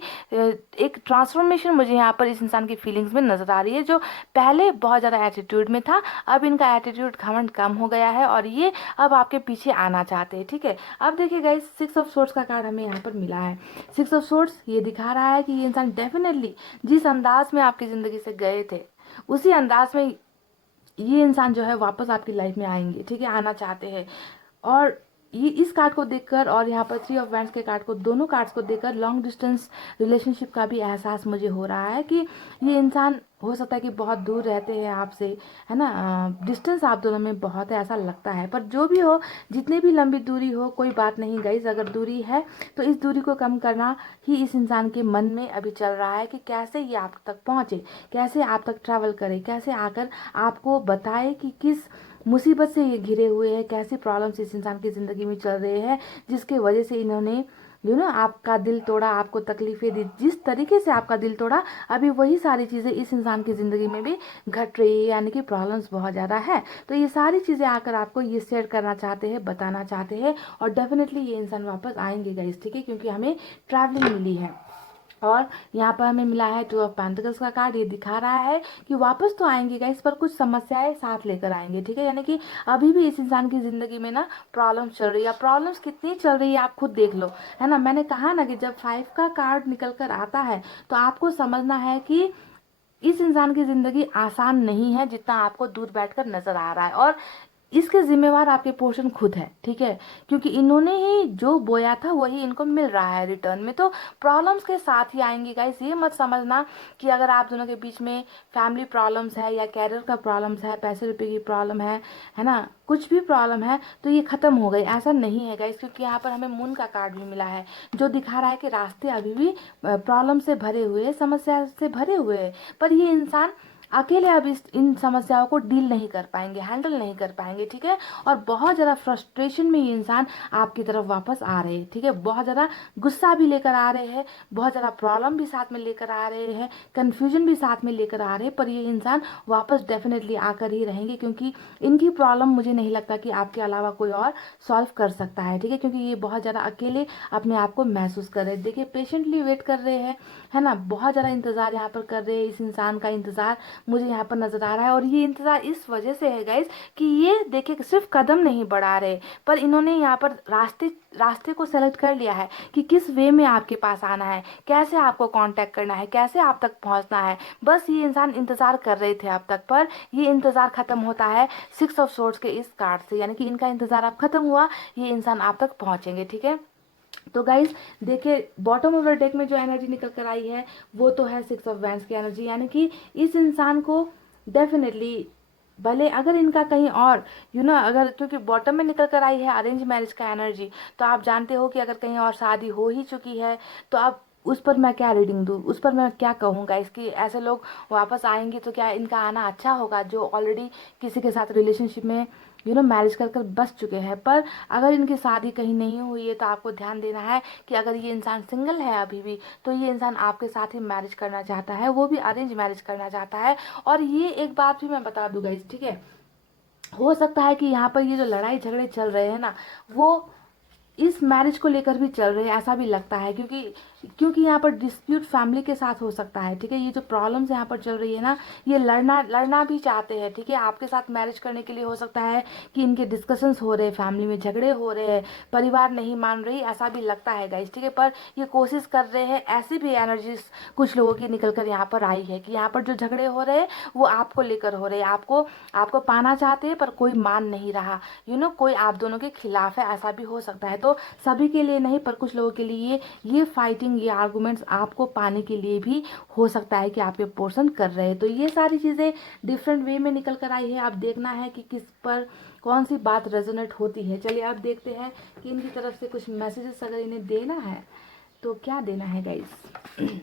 एक ट्रांसफॉर्मेशन मुझे यहाँ पर इस इंसान की फीलिंग्स में नज़र आ रही है। जो पहले बहुत ज़्यादा एटीट्यूड में था, अब इनका एटीट्यूड, घमंड कम हो गया है, और ये अब आपके पीछे आना चाहते हैं। ठीक है, अब देखिए गाइस, 6 ऑफ सोर्ड्स का कार्ड हमें यहाँ पर मिला है। 6 ऑफ सोर्ड्स ये दिखा रहा है कि ये इंसान डेफिनेटली जिस अंदाज में आपकी ज़िंदगी से गए थे, उसी अंदाज में ये इंसान जो है वापस आपकी लाइफ में आएंगे। ठीक है, आना चाहते हैं। और ये इस कार्ड को देखकर और यहाँ पर 3 ऑफ वैंड्स के कार्ड को, दोनों कार्ड्स को देखकर लॉन्ग डिस्टेंस रिलेशनशिप का भी एहसास मुझे हो रहा है कि ये इंसान हो सकता है कि बहुत दूर रहते हैं आपसे, है ना, डिस्टेंस आप दोनों में बहुत है, ऐसा लगता है। पर जो भी हो, जितनी भी लंबी दूरी हो, कोई बात नहीं गाइज, अगर दूरी है तो इस दूरी को कम करना ही इस इंसान के मन में अभी चल रहा है कि कैसे ये आप तक पहुँचे, कैसे आप तक ट्रैवल करे, कैसे आकर आपको बताए कि किस मुसीबत से ये घिरे हुए हैं, कैसी प्रॉब्लम्स इस इंसान की ज़िंदगी में चल रहे हैं, जिसके वजह से इन्होंने आपका दिल तोड़ा, आपको तकलीफ़ें दी। जिस तरीके से आपका दिल तोड़ा, अभी वही सारी चीज़ें इस इंसान की ज़िंदगी में भी घट रही है, यानी कि प्रॉब्लम्स बहुत ज़्यादा है। तो ये सारी चीज़ें आकर आपको ये शेयर करना चाहते हैं, बताना चाहते हैं, और डेफिनेटली ये इंसान वापस आएंगे गाइस। ठीक है, क्योंकि हमें ट्रैवलिंग मिली है। और यहाँ पर हमें मिला है 2 ऑफ पेंटिकल्स का कार्ड, ये दिखा रहा है कि वापस तो आएंगे गाइस, पर कुछ समस्याएं साथ लेकर आएंगे। ठीक है, यानी कि अभी भी इस इंसान की ज़िंदगी में ना प्रॉब्लम्स चल रही है। प्रॉब्लम्स कितनी चल रही है आप खुद देख लो, है ना। मैंने कहा ना कि जब 5 का कार्ड निकल कर आता है तो आपको समझना है कि इस इंसान की ज़िंदगी आसान नहीं है जितना आपको दूर बैठकर नज़र आ रहा है। और इसके जिम्मेवार आपके पोर्शन खुद है, ठीक है, क्योंकि इन्होंने ही जो बोया था वही इनको मिल रहा है रिटर्न में। तो प्रॉब्लम्स के साथ ही आएंगी गाइस, ये मत समझना कि अगर आप दोनों के बीच में फैमिली प्रॉब्लम्स है या कैरियर का प्रॉब्लम्स है, पैसे रुपए की प्रॉब्लम है ना, कुछ भी प्रॉब्लम है तो ये खत्म हो गई, ऐसा नहीं है गाइस, क्योंकि यहाँ पर हमें मून का कार्ड भी मिला है जो दिखा रहा है कि रास्ते अभी भी प्रॉब्लम से भरे हुए हैं, समस्या से भरे हुए हैं, पर ये इंसान अकेले अब इन समस्याओं को डील नहीं कर पाएंगे, हैंडल नहीं कर पाएंगे, ठीक है। और बहुत ज़्यादा फ्रस्ट्रेशन में ये इंसान आपकी तरफ वापस आ रहे हैं, ठीक है, बहुत ज़्यादा गुस्सा भी लेकर आ रहे हैं, बहुत ज़्यादा प्रॉब्लम भी साथ में लेकर आ रहे हैं, कन्फ्यूजन भी साथ में लेकर आ रहे हैं, पर ये इंसान वापस डेफिनेटली आकर ही रहेंगे, क्योंकि इनकी प्रॉब्लम मुझे नहीं लगता कि आपके अलावा कोई और सॉल्व कर सकता है, ठीक है, क्योंकि ये बहुत ज़्यादा अकेले अपने आप को महसूस कर रहे हैं। देखिए पेशेंटली वेट कर रहे हैं, है ना, बहुत ज़्यादा इंतज़ार यहाँ पर कर रहे हैं, इस इंसान का इंतज़ार मुझे यहाँ पर नजर आ रहा है। और ये इंतजार इस वजह से है गाइस कि ये देखिए सिर्फ कदम नहीं बढ़ा रहे, पर इन्होंने यहाँ पर रास्ते को सेलेक्ट कर लिया है कि किस वे में आपके पास आना है, कैसे आपको कांटेक्ट करना है, कैसे आप तक पहुंचना है। बस ये इंसान इंतजार कर रहे थे अब तक, पर ये इंतजार खत्म होता है 6 ऑफ सोर्ड्स के इस कार्ड से, यानी कि इनका इंतजार अब खत्म हुआ, ये इंसान आप तक पहुंचेंगे, ठीक है। तो गाइज देखिए बॉटम ऑफ द डेक में जो एनर्जी निकल कर आई है वो तो है 6 ऑफ वैंड्स की एनर्जी, यानी कि इस इंसान को डेफिनेटली भले अगर इनका कहीं और अगर क्योंकि बॉटम में निकल कर आई है अरेंज मैरिज का एनर्जी, तो आप जानते हो कि अगर कहीं और शादी हो ही चुकी है तो आप उस पर मैं क्या रीडिंग दूँ, उस पर मैं क्या कहूँगा, इसकी ऐसे लोग वापस आएंगे तो क्या इनका आना अच्छा होगा जो ऑलरेडी किसी के साथ रिलेशनशिप में मैरिज कर कर बस चुके हैं। पर अगर इनकी शादी कहीं नहीं हुई है तो आपको ध्यान देना है कि अगर ये इंसान सिंगल है अभी भी, तो ये इंसान आपके साथ ही मैरिज करना चाहता है, वो भी अरेंज मैरिज करना चाहता है। और ये एक बात भी मैं बता दूंगा इस, ठीक है, हो सकता है कि यहाँ पर ये जो लड़ाई झगड़े चल रहे हैं ना वो इस मैरिज को लेकर भी चल रहे हैं, ऐसा भी लगता है, क्योंकि यहाँ पर डिस्प्यूट फैमिली के साथ हो सकता है, ठीक है। ये जो प्रॉब्लम्स यहाँ पर चल रही है ना, ये लड़ना भी चाहते हैं, ठीक है, आपके साथ मैरिज करने के लिए हो सकता है कि इनके डिस्कशंस हो रहे हैं, फैमिली में झगड़े हो रहे हैं, परिवार नहीं मान रही, ऐसा भी लगता है गाइस, ठीक है। पर ये कोशिश कर रहे हैं, ऐसी भी एनर्जीज कुछ लोगों की निकल कर यहाँ पर आई है कि यहाँ पर जो झगड़े हो रहे हैं वो आपको लेकर हो रहे हैं, आपको पाना चाहते हैं पर कोई मान नहीं रहा, कोई आप दोनों के खिलाफ है, ऐसा भी हो सकता है। तो सभी के लिए नहीं पर कुछ लोगों के लिए ये फाइटिंग, ये आर्गुमेंट्स आपको पाने के लिए भी हो सकता है कि आप ये पोर्सन कर रहे हैं। तो ये सारी चीज़ें डिफरेंट वे में निकल कर आई है, अब देखना है कि किस पर कौन सी बात रेजोनेट होती है। चलिए अब देखते हैं कि इनकी तरफ से कुछ मैसेजेस अगर इन्हें देना है तो क्या देना है गाइस।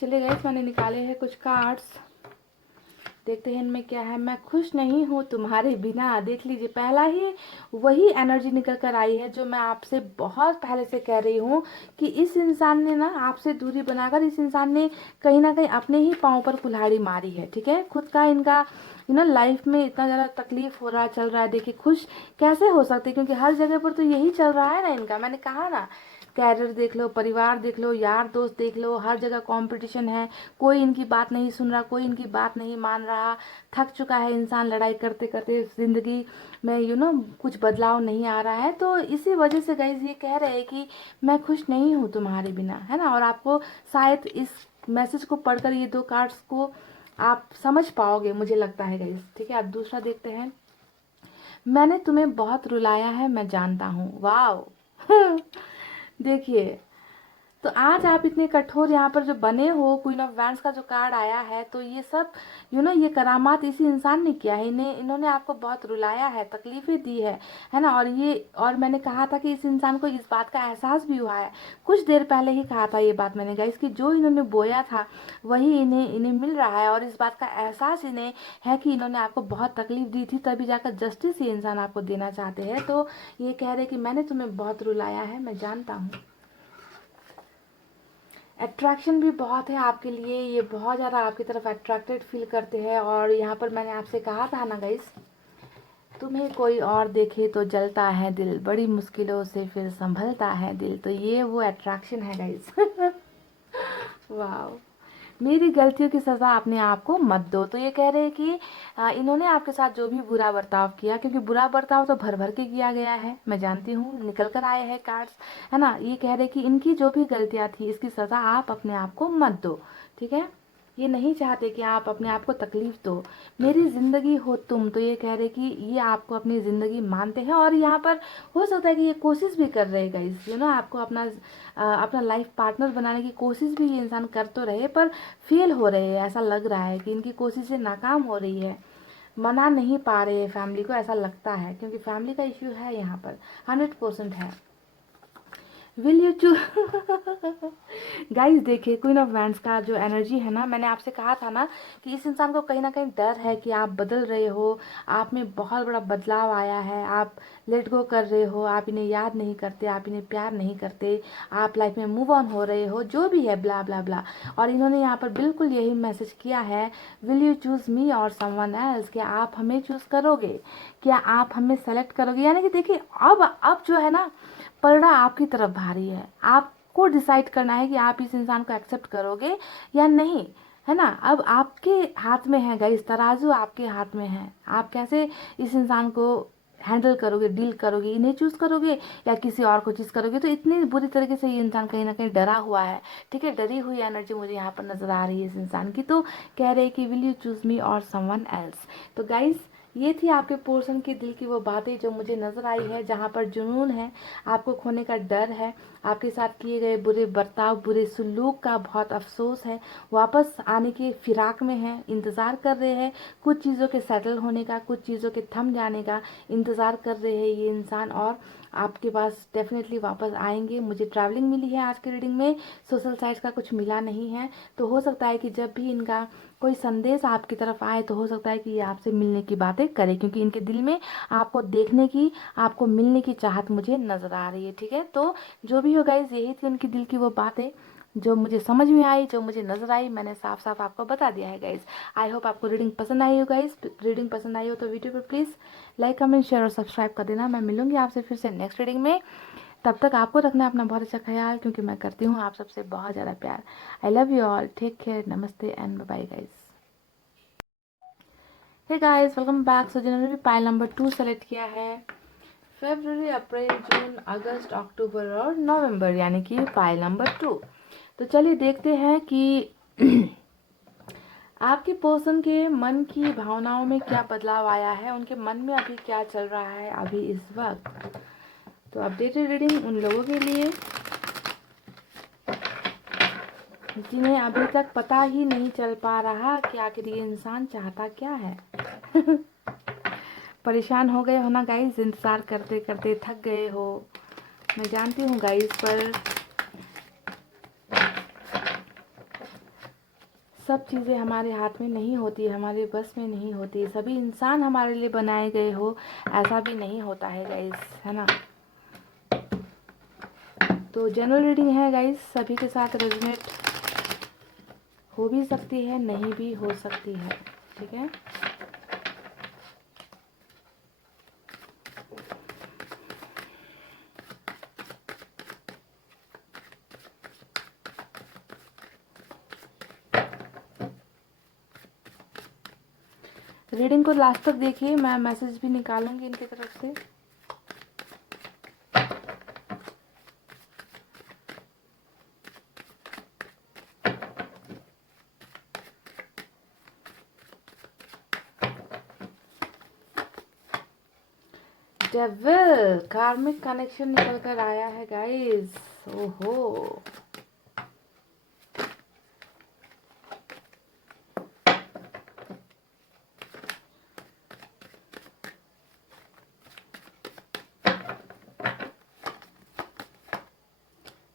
चलिए गाइस मैंने निकाले हैं कुछ कार्ड्स, देखते हैं इनमें क्या है। मैं खुश नहीं हूँ तुम्हारे बिना, देख लीजिए पहला ही वही एनर्जी निकल कर आई है जो मैं आपसे बहुत पहले से कह रही हूँ कि इस इंसान ने ना आपसे दूरी बनाकर, इस इंसान ने कहीं ना कहीं अपने ही पाँव पर कुल्हाड़ी मारी है, ठीक है। खुद का इनका लाइफ में इतना ज़्यादा तकलीफ हो रहा है, चल रहा है, देखिए खुश कैसे हो सकते, क्योंकि हर जगह पर तो यही चल रहा है ना इनका, मैंने कहा ना, कैरियर देख लो, परिवार देख लो, यार दोस्त देख लो, हर जगह कंपटीशन है, कोई इनकी बात नहीं सुन रहा, कोई इनकी बात नहीं मान रहा, थक चुका है इंसान लड़ाई करते करते, जिंदगी में कुछ बदलाव नहीं आ रहा है। तो इसी वजह से गाइज ये कह रहे हैं कि मैं खुश नहीं हूँ तुम्हारे बिना, है ना। और आपको शायद इस मैसेज को पढ़कर ये दो कार्ड्स को आप समझ पाओगे, मुझे लगता है गाइज, ठीक है। अब दूसरा देखते हैं, मैंने तुम्हें बहुत रुलाया है मैं जानता हूँ, वाह। देखिए तो आज आप इतने कठोर यहाँ पर जो बने हो, क्वीन ऑफ वैंड्स का जो कार्ड आया है, तो ये सब ये करामात इसी इंसान ने किया है, इन्होंने आपको बहुत रुलाया है, तकलीफें दी है ना। और मैंने कहा था कि इस इंसान को इस बात का एहसास भी हुआ है, कुछ देर पहले ही कहा था ये बात मैंने गाइस कि जो इन्होंने बोया था वही इन्हें मिल रहा है, और इस बात का एहसास इन्हें है कि इन्होंने आपको बहुत तकलीफ दी थी, तभी जाकर जस्टिस ये इंसान आपको देना चाहते हैं। तो ये कह रहे कि मैंने तुम्हें बहुत रुलाया है मैं जानता हूँ। अट्रैक्शन भी बहुत है आपके लिए, ये बहुत ज़्यादा आपकी तरफ अट्रैक्टेड फील करते हैं। और यहाँ पर मैंने आपसे कहा था ना गाइस, तुम्हें कोई और देखे तो जलता है दिल, बड़ी मुश्किलों से फिर संभलता है दिल, तो ये वो अट्रैक्शन है गाइस। वाह, मेरी गलतियों की सज़ा अपने आप को मत दो। तो ये कह रहे हैं कि इन्होंने आपके साथ जो भी बुरा बर्ताव किया, क्योंकि बुरा बर्ताव तो भर भर के किया गया है, मैं जानती हूँ, निकल कर आए हैं कार्ड्स, है ना। ये कह रहे हैं कि इनकी जो भी गलतियाँ थी इसकी सज़ा आप अपने आप को मत दो, ठीक है। ये नहीं चाहते कि आप अपने आप को तकलीफ दो। मेरी ज़िंदगी हो तुम, तो ये कह रहे कि ये आपको अपनी ज़िंदगी मानते हैं, और यहाँ पर हो सकता है कि ये कोशिश भी कर रहे गाइस, आपको अपना अपना लाइफ पार्टनर बनाने की कोशिश भी ये इंसान कर तो रहे, पर फेल हो रहे हैं। ऐसा लग रहा है कि इनकी कोशिशें नाकाम हो रही है, मना नहीं पा रहे हैं फैमिली को, ऐसा लगता है, क्योंकि फैमिली का इश्यू है यहाँ पर, 100% है। विल यू चूज गाइस, देखिए क्वीन ऑफ वैंड्स का जो एनर्जी है ना, मैंने आपसे कहा था ना कि इस इंसान को कहीं ना कहीं डर है कि आप बदल रहे हो, आप में बहुत बड़ा बदलाव आया है, आप लेट गो कर रहे हो, आप इन्हें याद नहीं करते, आप इन्हें प्यार नहीं करते, आप लाइफ में मूव ऑन हो रहे हो, जो भी है ब्ला ब्ला ब्ला। और इन्होंने यहाँ पर बिल्कुल यही मैसेज किया है, विल यू चूज मी और समवन एल्स, क्या आप हमें चूज करोगे, क्या आप हमें सेलेक्ट करोगे। यानी कि देखिए अब जो है ना, पलड़ा आपकी तरफ भारी है, आपको डिसाइड करना है कि आप इस इंसान को एक्सेप्ट करोगे या नहीं, है ना। अब आपके हाथ में है गाइस, तराजू आपके हाथ में है, आप कैसे इस इंसान को हैंडल करोगे, डील करोगे, इन्हें चूज करोगे या किसी और को चूज करोगे। तो इतनी बुरी तरीके से ये इंसान कहीं ना कहीं डरा हुआ है, ठीक है, डरी हुई एनर्जी मुझे यहाँ पर नजर आ रही है इस इंसान की। तो कह रहे हैं कि विल यू चूज मी और समवन एल्स। तो गाइस, ये थी आपके पोर्शन के दिल की वो बातें जो मुझे नजर आई है, जहाँ पर जुनून है, आपको खोने का डर है, आपके साथ किए गए बुरे बर्ताव, बुरे सलूक का बहुत अफसोस है, वापस आने के फिराक में है, इंतज़ार कर रहे हैं कुछ चीज़ों के सेटल होने का, कुछ चीज़ों के थम जाने का इंतज़ार कर रहे हैं ये इंसान, और आपके पास डेफिनेटली वापस आएंगे। मुझे ट्रैवलिंग मिली है आज की रीडिंग में, सोशल साइट्स का कुछ मिला नहीं है। तो हो सकता है कि जब भी इनका कोई संदेश आपकी तरफ आए, तो हो सकता है कि ये आपसे मिलने की बातें करें, क्योंकि इनके दिल में आपको देखने की, आपको मिलने की चाहत मुझे नजर आ रही है, ठीक है। तो जो भी हो गाइस, यही थी उनकी दिल की वो बातें जो मुझे समझ में आई, जो मुझे नजर आई, मैंने साफ साफ आपको बता दिया है गाइस। आई होप आपको रीडिंग पसंद आई हो गाइस। रीडिंग पसंद आई हो तो वीडियो पर प्लीज़ लाइक, कमेंट, शेयर और सब्सक्राइब कर देना। मैं मिलूंगी आपसे फिर से नेक्स्ट रीडिंग में। तब तक आपको रखना अपना बहुत अच्छा ख्याल, क्योंकि मैं करती हूँ आप सबसे बहुत ज़्यादा प्यार। I love you all, take care, नमस्ते and bye guys. Hey guys, welcome back. So जिन्होंने भी पाइल नंबर 2 सेलेक्ट किया है, फरवरी, अप्रैल, जून, अगस्त, अक्टूबर और नवंबर, यानी कि पाइल नंबर 2। तो चलिए देखते हैं कि आपके पर्सन के मन की भावनाओं में क्या बदलाव आया है, उनके मन में अभी क्या चल रहा है अभी इस वक्त। तो अपडेटेड रीडिंग उन लोगों के लिए जिन्हें अभी तक पता ही नहीं चल पा रहा कि आखिर ये इंसान चाहता क्या है। परेशान हो गए हो ना गाइस, इंतज़ार करते करते थक गए हो, मैं जानती हूँ गाइस, पर सब चीज़ें हमारे हाथ में नहीं होती, हमारे बस में नहीं होती, सभी इंसान हमारे लिए बनाए गए हो ऐसा भी नहीं होता है गाइस, है ना। तो जनरल रीडिंग है गाइस, सभी के साथ रेजोनेट हो भी सकती है, नहीं भी हो सकती है, ठीक है। रीडिंग को लास्ट तक देखिए, मैं मैसेज भी निकालूंगी इनकी तरफ से। डेविल, कार्मिक कनेक्शन निकल कर आया है गाइस। ओहो,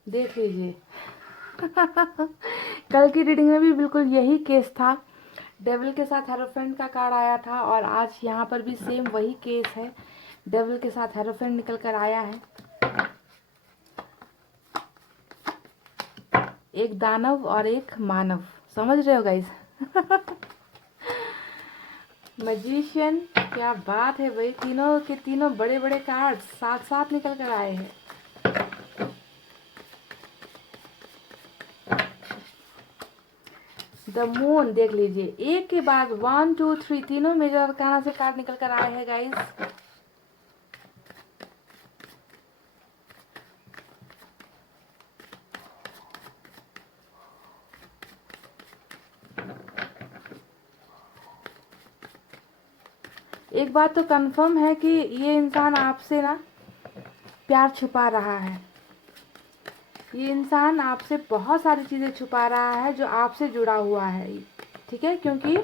देख लीजिए। कल की रीडिंग में भी बिल्कुल यही केस था, डेविल के साथ हेरोफेंट का कार्ड आया था, और आज यहाँ पर भी सेम वही केस है, डेविल के साथ हेरोफेंट निकल कर आया है। एक दानव और एक मानव, समझ रहे हो गाइस। मैजिशियन, क्या बात है भाई, तीनों के तीनों बड़े बड़े कार्ड साथ साथ निकल कर आए हैं। द मून देख लीजिए, एक के बाद 1 2 3 तीनों मेजर अरकाना से कार्ड निकल कर आए हैं गाइस। एक बात तो कंफर्म है कि ये इंसान आपसे ना प्यार छुपा रहा है। ये इंसान आपसे बहुत सारी चीज़ें छुपा रहा है जो आपसे जुड़ा हुआ है, ठीक है, क्योंकि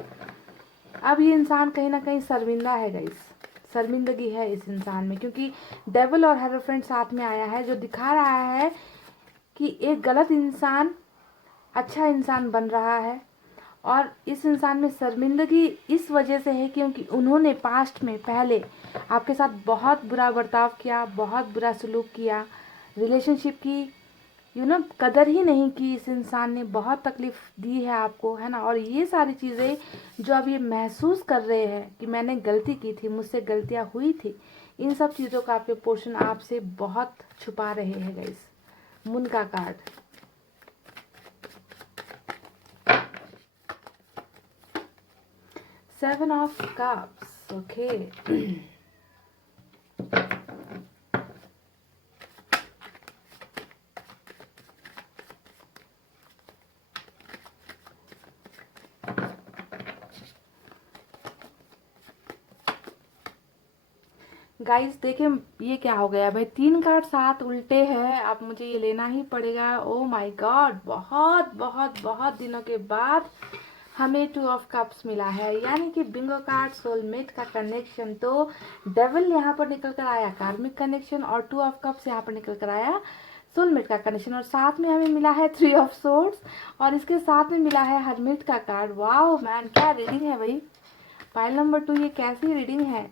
अब ये इंसान कहीं ना कहीं शर्मिंदा है गाइस। शर्मिंदगी है इस इंसान में, क्योंकि डेविल और हेरोफ्रेंट साथ में आया है, जो दिखा रहा है कि एक गलत इंसान अच्छा इंसान बन रहा है। और इस इंसान में शर्मिंदगी इस वजह से है क्योंकि उन्होंने पास्ट में पहले आपके साथ बहुत बुरा बर्ताव किया, बहुत बुरा सलूक किया, रिलेशनशिप की कदर ही नहीं की। इस इंसान ने बहुत तकलीफ दी है आपको, है ना। और ये सारी चीज़ें जो अब ये महसूस कर रहे हैं कि मैंने गलती की थी, मुझसे गलतियाँ हुई थी, इन सब चीज़ों का आपके पोर्शन आपसे बहुत छुपा रहे हैं गाइस। मून का card, seven of cups, okay. Guys देखिए ये क्या हो गया भाई, 3 कार्ड साथ उल्टे हैं। अब मुझे ये लेना ही पड़ेगा। ओ माय गॉड, बहुत बहुत बहुत दिनों के बाद हमें 2 ऑफ कप्स मिला है, यानी कि बिंगो कार्ड, सोलमेट का कनेक्शन। तो डेविल यहाँ पर निकल कर आया कार्मिक कनेक्शन, और 2 ऑफ कप्स यहाँ पर निकल कर आया सोलमेट का कनेक्शन। और साथ में हमें मिला है 3 ऑफ सोर्ड्स, और इसके साथ में मिला है हरमिट का कार्ड। वाओ मैन, क्या रीडिंग है भाई। पाइल नंबर 2, ये कैसी रीडिंग है।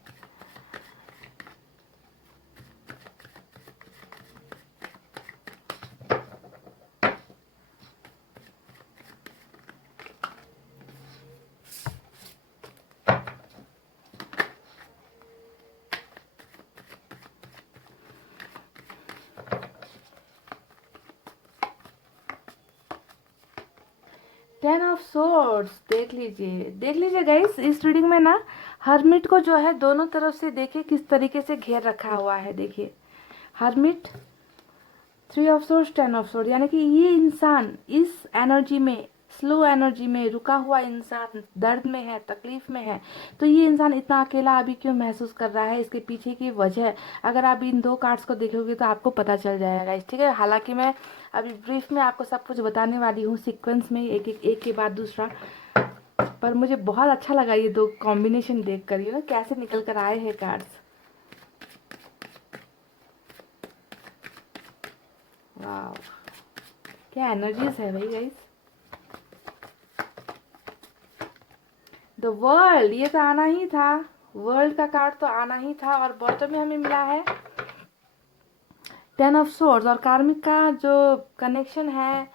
10 ऑफ सोर्ड्स, देख लीजिए गाइस। इस रीडिंग में ना हरमिट को जो है दोनों तरफ से देखिए किस तरीके से घेर रखा हुआ है। देखिए hermit, 3 of swords, 10 of sword, यानी कि ये इंसान इस एनर्जी में, स्लो एनर्जी में रुका हुआ इंसान दर्द में है, तकलीफ में है। तो ये इंसान इतना अकेला अभी क्यों महसूस कर रहा है, इसके पीछे की वजह अगर आप इन 2 कार्ड्स को देखोगे तो आपको पता चल जाएगा, ठीक है। हालांकि मैं अभी ब्रीफ में आपको सब कुछ बताने वाली हूँ, सीक्वेंस में एक के बाद दूसरा। पर मुझे बहुत अच्छा लगा ये 2 कॉम्बिनेशन देख कर, कैसे निकल कर आए हैं कार्ड्स। वाह, क्या एनर्जीज है भाई गाइस। द वर्ल्ड, ये तो आना ही था, वर्ल्ड का कार्ड तो आना ही था। और बॉटम में हमें मिला है 10 ऑफ सोर्ड्स, और कार्मिक का जो कनेक्शन है,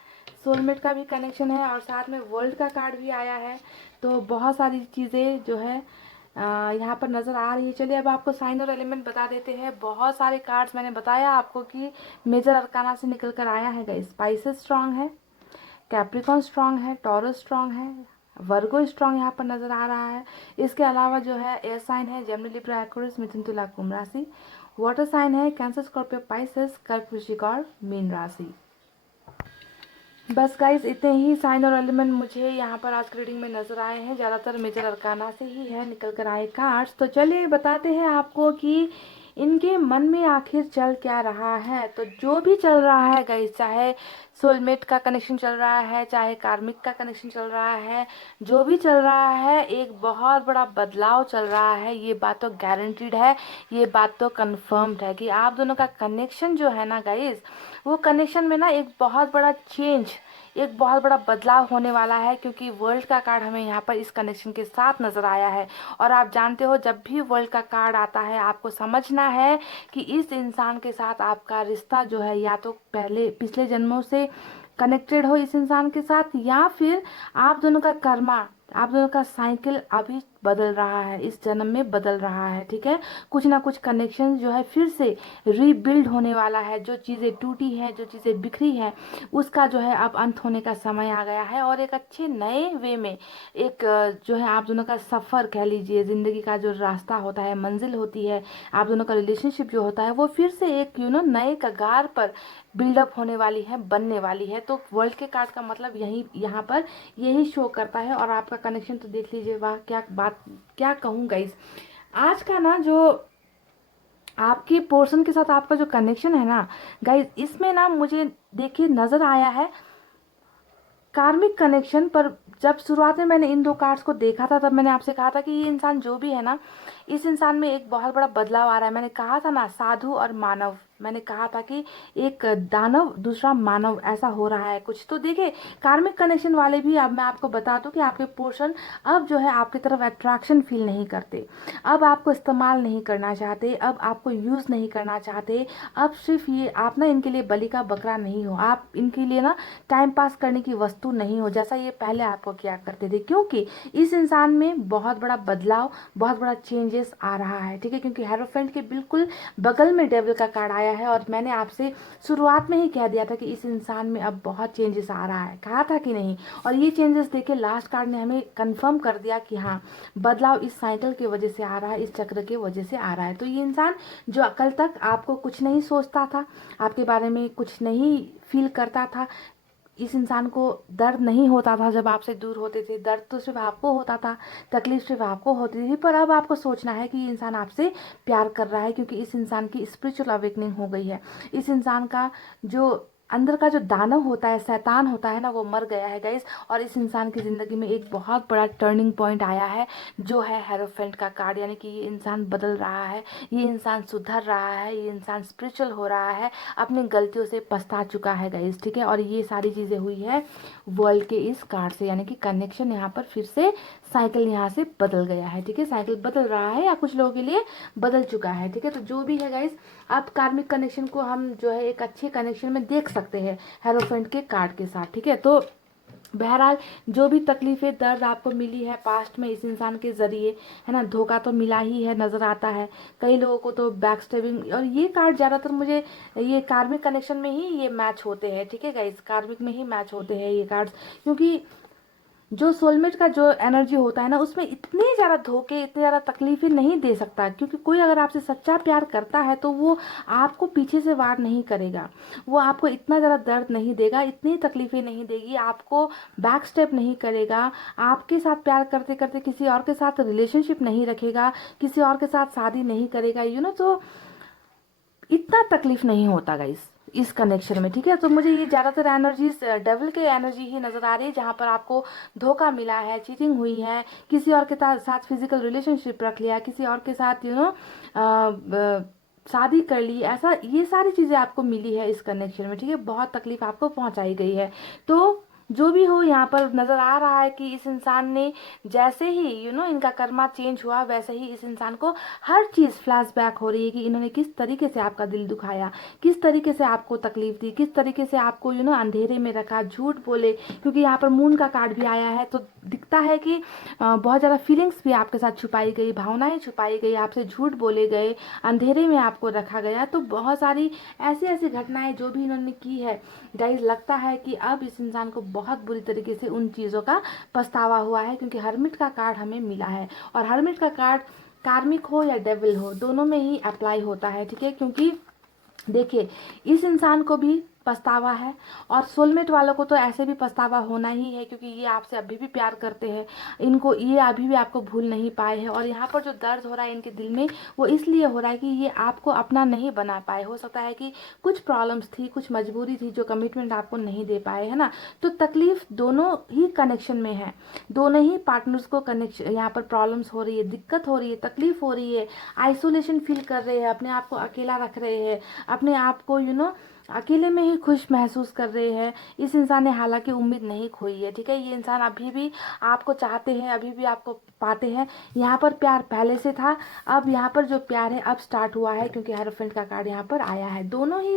सोलमेट का भी कनेक्शन है, और साथ में वर्ल्ड का कार्ड भी आया है। तो बहुत सारी चीज़ें जो है यहाँ पर नज़र आ रही है। चलिए अब आपको साइन और एलिमेंट बता देते हैं। बहुत सारे कार्ड्स मैंने बताया आपको कि मेजर अरकाना से निकल कर आया है गाइस। स्पाइसेस स्ट्रांग है, कैप्रिकॉन स्ट्रांग है, टॉरस स्ट्रांग है, वर्गो स्ट्रांग यहाँ पर नजर आ रहा है। इसके अलावा जो है एयर साइन है जेमिनी, लिब्रा, एक्वेरियस, मिथुन, तुला, कुंभ राशि। वाटर साइन है कैंसर, स्कॉर्पियो, पाइसेस, कर्क, वृश्चिक और मीन राशि। बस गाइस इतने ही साइन और एलिमेंट मुझे यहाँ पर आज की रीडिंग में नजर आए हैं। ज़्यादातर मेजर अरकाना से ही है निकल कर आए कार्ड्स। तो चलिए बताते हैं आपको कि इनके मन में आखिर चल क्या रहा है। तो जो भी चल रहा है गाइस, चाहे सोलमेट का कनेक्शन चल रहा है, चाहे कार्मिक का कनेक्शन चल रहा है, जो भी चल रहा है, एक बहुत बड़ा बदलाव चल रहा है। ये बात तो गारंटीड है, ये बात तो कंफर्म्ड है कि आप दोनों का कनेक्शन जो है ना गाइस, वो कनेक्शन में ना एक बहुत बड़ा चेंज, एक बहुत बड़ा बदलाव होने वाला है। क्योंकि वर्ल्ड का कार्ड हमें यहाँ पर इस कनेक्शन के साथ नजर आया है। और आप जानते हो जब भी वर्ल्ड का कार्ड आता है आपको समझना है कि इस इंसान के साथ आपका रिश्ता जो है या तो पहले पिछले जन्मों से कनेक्टेड हो इस इंसान के साथ, या फिर आप दोनों का कर्मा, आप दोनों का साइकिल अभी बदल रहा है, इस जन्म में बदल रहा है, ठीक है। कुछ ना कुछ कनेक्शन जो है फिर से रीबिल्ड होने वाला है। जो चीज़ें टूटी हैं, जो चीज़ें बिखरी हैं, उसका जो है अब अंत होने का समय आ गया है, और एक अच्छे नए वे में एक जो है आप दोनों का सफ़र कह लीजिए, ज़िंदगी का जो रास्ता होता है, मंजिल होती है, आप दोनों का रिलेशनशिप जो होता है, वो फिर से एक नए कगार पर बिल्डअप होने वाली है, बनने वाली है। तो वर्ल्ड के कार्ड का मतलब यही यहाँ पर यही शो करता है। और आपका कनेक्शन तो देख लीजिए, वाह क्या बात, क्या कहूँ गाइस। आज का ना जो आपके पोर्शन के साथ आपका जो कनेक्शन है ना गाइस, इसमें ना मुझे देखिए नज़र आया है कार्मिक कनेक्शन पर। जब शुरुआत में मैंने इन दो कार्ड्स को देखा था, तब मैंने आपसे कहा था कि ये इंसान जो भी है ना, इस इंसान में एक बहुत बड़ा बदलाव आ रहा है। मैंने कहा था ना, साधु और मानव, मैंने कहा था कि एक दानव दूसरा मानव, ऐसा हो रहा है कुछ। तो देखिए कार्मिक कनेक्शन वाले भी, अब मैं आपको बता दूं कि आपके पोर्शन अब जो है आपकी तरफ अट्रैक्शन फील नहीं करते, अब आपको इस्तेमाल नहीं करना चाहते, अब आपको यूज़ नहीं करना चाहते। अब सिर्फ ये आप ना इनके लिए बलि का बकरा नहीं हो, आप इनके लिए ना टाइम पास करने की वस्तु नहीं हो, जैसा ये पहले आपको किया करते थे। क्योंकि इस इंसान में बहुत बड़ा बदलाव, बहुत बड़ा चेंजेस आ रहा है, ठीक है। क्योंकि हेरोफेंट के बिल्कुल बगल में डेविल का कार्ड आया है, और मैंने आपसे शुरुआत में ही कह दिया था कि इस इंसान में अब बहुत चेंजेस आ रहा है, कहा था कि नहीं। और ये चेंजेस देखे लास्ट कार्ड ने हमें कंफर्म कर दिया कि हाँ, बदलाव इस साइकिल की वजह से आ रहा है, इस चक्र की वजह से आ रहा है। तो ये इंसान जो कल तक आपको कुछ नहीं सोचता था, आपके बारे में कुछ नहीं फील करता था, इस इंसान को दर्द नहीं होता था जब आपसे दूर होते थे, दर्द तो सिर्फ आपको होता था, तकलीफ सिर्फ आपको होती थी। पर अब आपको सोचना है कि ये इंसान आपसे प्यार कर रहा है, क्योंकि इस इंसान की स्पिरिचुअल अवेकनिंग हो गई है। इस इंसान का जो अंदर का जो दानव होता है, शैतान होता है ना, वो मर गया है गाइस। और इस इंसान की ज़िंदगी में एक बहुत बड़ा टर्निंग पॉइंट आया है, जो है हेरोफेंट का कार्ड। यानी कि ये इंसान बदल रहा है, ये इंसान सुधर रहा है, ये इंसान स्पिरिचुअल हो रहा है, अपनी गलतियों से पछता चुका है गाइस, ठीक है। और ये सारी चीज़ें हुई है वर्ल्ड के इस कार्ड से, यानी कि कनेक्शन यहाँ पर फिर से साइकिल यहाँ से बदल गया है, ठीक है। साइकिल बदल रहा है, या कुछ लोगों के लिए बदल चुका है, ठीक है। तो जो भी है गाइस, अब कार्मिक कनेक्शन को हम जो है एक अच्छे कनेक्शन में देख सकते हैं हेरोफेंट के कार्ड के साथ, ठीक है। तो बहरहाल जो भी तकलीफ़ें, दर्द आपको मिली है पास्ट में इस इंसान के ज़रिए, है ना, धोखा तो मिला ही है, नज़र आता है कई लोगों को तो बैक स्टेबिंग। और ये कार्ड ज़्यादातर मुझे ये कार्मिक कनेक्शन में ही ये मैच होते हैं, ठीक है गाइस, कार्मिक में ही मैच होते हैं ये कार्ड्स। क्योंकि जो सोलमेट का जो एनर्जी होता है ना, उसमें इतनी ज़्यादा धोखे, इतनी ज़्यादा तकलीफें नहीं दे सकता। क्योंकि कोई अगर आपसे सच्चा प्यार करता है तो वो आपको पीछे से वार नहीं करेगा, वो आपको इतना ज़्यादा दर्द नहीं देगा, इतनी तकलीफें नहीं देगी, आपको बैक स्टेप नहीं करेगा, आपके साथ प्यार करते करते किसी और के साथ रिलेशनशिप नहीं रखेगा, किसी और के साथ शादी नहीं करेगा, तो इतना तकलीफ नहीं होता गाइस इस कनेक्शन में, ठीक है। तो मुझे ये ज़्यादातर एनर्जीज डेविल के एनर्जी ही नज़र आ रही है, जहाँ पर आपको धोखा मिला है, चीटिंग हुई है, किसी और के साथ फिजिकल रिलेशनशिप रख लिया, किसी और के साथ शादी कर ली, ऐसा ये सारी चीज़ें आपको मिली है इस कनेक्शन में, ठीक है। बहुत तकलीफ आपको पहुंचाई गई है। तो जो भी हो, यहाँ पर नज़र आ रहा है कि इस इंसान ने जैसे ही इनका कर्मा चेंज हुआ, वैसे ही इस इंसान को हर चीज़ फ्लैशबैक हो रही है कि इन्होंने किस तरीके से आपका दिल दुखाया, किस तरीके से आपको तकलीफ दी, किस तरीके से आपको अंधेरे में रखा, झूठ बोले। क्योंकि यहाँ पर मून का कार्ड भी आया है, तो दिखता है कि बहुत ज़्यादा फीलिंग्स भी आपके साथ छुपाई गई, भावनाएं छुपाई गई, आपसे झूठ बोले गए, अंधेरे में आपको रखा गया। तो बहुत सारी ऐसी ऐसी घटनाएं जो भी इन्होंने की है गाइस, लगता है कि अब इस इंसान को बहुत बुरी तरीके से उन चीज़ों का पछतावा हुआ है। क्योंकि हर्मिट का कार्ड हमें मिला है, और हर्मिट का कार्ड कार्मिक हो या डेविल हो, दोनों में ही अप्लाई होता है, ठीक है। क्योंकि देखिए इस इंसान को भी पछतावा है, और सोलमेट वालों को तो ऐसे भी पछतावा होना ही है, क्योंकि ये आपसे अभी भी प्यार करते हैं, इनको ये अभी भी आपको भूल नहीं पाए हैं। और यहाँ पर जो दर्द हो रहा है इनके दिल में, वो इसलिए हो रहा है कि ये आपको अपना नहीं बना पाए। हो सकता है कि कुछ प्रॉब्लम्स थी, कुछ मजबूरी थी, जो कमिटमेंट आपको नहीं दे पाए, है ना। तो तकलीफ दोनों ही कनेक्शन में है, दोनों ही पार्टनर्स को कनेक्शन यहाँ पर प्रॉब्लम्स हो रही है, दिक्कत हो रही है, तकलीफ हो रही है, आइसोलेशन फील कर रहे हैं, अपने आप को अकेला रख रहे हैं, अपने आप को अकेले में ही खुश महसूस कर रहे हैं। इस इंसान ने हालांकि उम्मीद नहीं खोई है, ठीक है। ये इंसान अभी भी आपको चाहते हैं, अभी भी आपको पाते हैं। यहाँ पर प्यार पहले से था, अब यहाँ पर जो प्यार है अब स्टार्ट हुआ है, क्योंकि हierophant का कार्ड यहाँ पर आया है। दोनों ही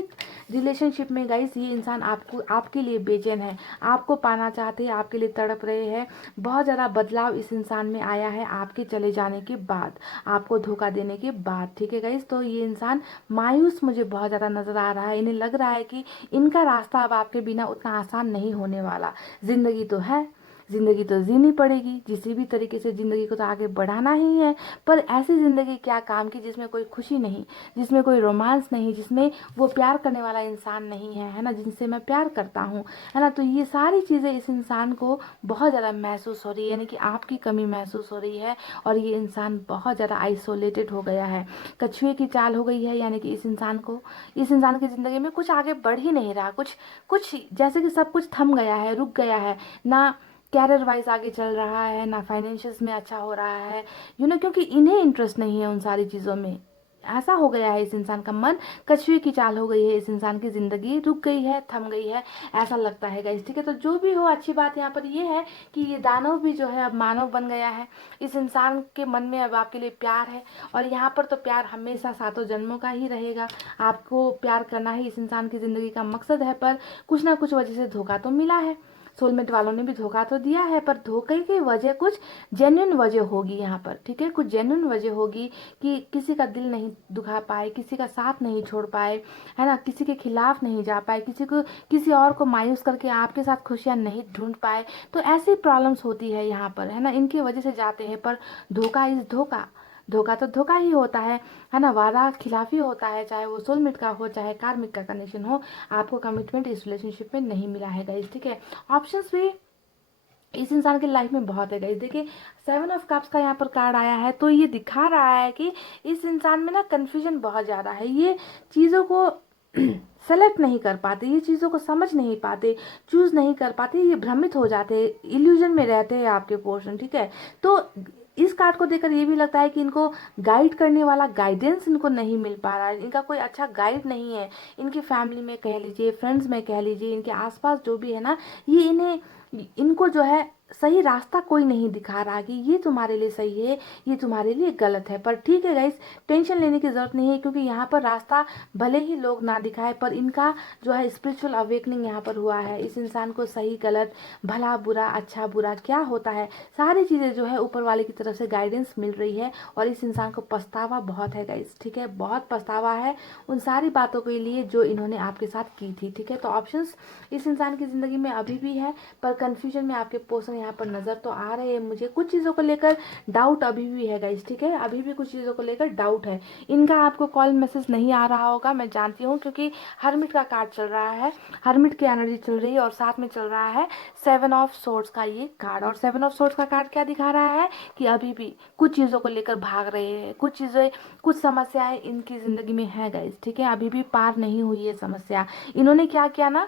रिलेशनशिप में गाइस ये इंसान आपको, आपके लिए बेचैन है, आपको पाना चाहते हैं, आपके लिए तड़प रहे हैं। बहुत ज़्यादा बदलाव इस इंसान में आया है आपके चले जाने के बाद, आपको धोखा देने के बाद, ठीक है गाइस। तो ये इंसान मायूस मुझे बहुत ज़्यादा नज़र आ रहा है। इन्हें लग रहा है कि इनका रास्ता अब आपके बिना उतना आसान नहीं होने वाला। ज़िंदगी तो है, ज़िंदगी तो जीनी पड़ेगी, किसी भी तरीके से ज़िंदगी को तो आगे बढ़ाना ही है। पर ऐसी ज़िंदगी क्या काम की जिसमें कोई खुशी नहीं, जिसमें कोई रोमांस नहीं, जिसमें वो प्यार करने वाला इंसान नहीं है, है ना, जिनसे मैं प्यार करता हूँ, है ना। तो ये सारी चीज़ें इस इंसान को बहुत ज़्यादा महसूस हो रही है, यानी कि आपकी कमी महसूस हो रही है। और ये इंसान बहुत ज़्यादा आइसोलेटेड हो गया है, कछुए की चाल हो गई है। यानी कि इस इंसान को, इस इंसान की ज़िंदगी में कुछ आगे बढ़ ही नहीं रहा, कुछ कुछ जैसे कि सब कुछ थम गया है, रुक गया है ना। कैरियर वाइज आगे चल रहा है ना, फाइनेंशियल्स में अच्छा हो रहा है, क्योंकि इन्हें इंटरेस्ट नहीं है उन सारी चीज़ों में। ऐसा हो गया है इस इंसान का मन, कछुए की चाल हो गई है, इस इंसान की ज़िंदगी रुक गई है, थम गई है, ऐसा लगता है गाइस, ठीक है। तो जो भी हो, अच्छी बात यहाँ पर ये है कि ये दानव भी जो है अब मानव बन गया है। इस इंसान के मन में अब आपके लिए प्यार है, और यहाँ पर तो प्यार हमेशा सातों जन्मों का ही रहेगा। आपको प्यार करना ही इस इंसान की ज़िंदगी का मकसद है, पर कुछ ना कुछ वजह से धोखा तो मिला है। सोलमेट वालों ने भी धोखा तो दिया है, पर धोखे की वजह कुछ जेन्युइन वजह होगी यहाँ पर, ठीक है। कुछ जेन्युइन वजह होगी कि किसी का दिल नहीं दुखा पाए, किसी का साथ नहीं छोड़ पाए, है ना, किसी के खिलाफ नहीं जा पाए, किसी और को मायूस करके आपके साथ खुशियाँ नहीं ढूंढ पाए। तो ऐसी प्रॉब्लम्स होती है यहाँ पर, है ना, इनकी वजह से जाते हैं। पर धोखा इज धोखा, धोखा तो धोखा ही होता है ना। वादा खिलाफी होता है, चाहे वो सोलमेट का हो, चाहे कार्मिक का कनेक्शन हो। आपको कमिटमेंट इस रिलेशनशिप में नहीं मिला है गाइस, ठीक है। ऑप्शंस भी इस इंसान की लाइफ में बहुत है गाइस। देखिए, 7 ऑफ कप्स का यहाँ पर कार्ड आया है, तो ये दिखा रहा है कि इस इंसान में ना कन्फ्यूजन बहुत ज़्यादा है। ये चीज़ों को सेलेक्ट नहीं कर पाते, ये चीज़ों को समझ नहीं पाते, चूज नहीं कर पाते, ये भ्रमित हो जाते हैं, इल्यूजन में रहते हैं आपके पोर्शन, ठीक है। तो इस कार्ड को देखकर ये भी लगता है कि इनको गाइड करने वाला गाइडेंस इनको नहीं मिल पा रहा है, इनका कोई अच्छा गाइड नहीं है। इनकी फैमिली में कह लीजिए, फ्रेंड्स में कह लीजिए, इनके आसपास जो भी है ना, ये इनको जो है सही रास्ता कोई नहीं दिखा रहा कि ये तुम्हारे लिए सही है, ये तुम्हारे लिए गलत है। पर ठीक है गाइस, टेंशन लेने की जरूरत नहीं है, क्योंकि यहाँ पर रास्ता भले ही लोग ना दिखाए, पर इनका जो है स्पिरिचुअल अवेकनिंग यहाँ पर हुआ है। इस इंसान को सही गलत, भला बुरा, अच्छा बुरा क्या होता है, सारी चीज़ें जो है ऊपर वाले की तरफ से गाइडेंस मिल रही है। और इस इंसान को पछतावा बहुत है गाइस, ठीक है, बहुत पछतावा है उन सारी बातों के लिए जो इन्होंने आपके साथ की थी, ठीक है। तो ऑप्शंस इस इंसान की ज़िंदगी में अभी भी है, पर कन्फ्यूजन में आपके पोर्शन यहाँ पर नज़र तो आ रहे हैं मुझे। कुछ चीज़ों को लेकर डाउट अभी भी है गाइस, ठीक है, अभी भी कुछ चीज़ों को लेकर डाउट है। इनका आपको कॉल मैसेज नहीं आ रहा होगा, मैं जानती हूँ, क्योंकि हरमिट का कार्ड चल रहा है, हरमिट की एनर्जी चल रही है, और साथ में चल रहा है 7 ऑफ सोर्ड्स का ये कार्ड। और 7 ऑफ सोर्ड्स का कार्ड क्या दिखा रहा है कि अभी भी कुछ चीज़ों को लेकर भाग रहे हैं, कुछ चीज़ें, कुछ समस्याएं इनकी ज़िंदगी में है गाइस, ठीक है। अभी भी पार नहीं हुई है समस्या। इन्होंने क्या किया ना,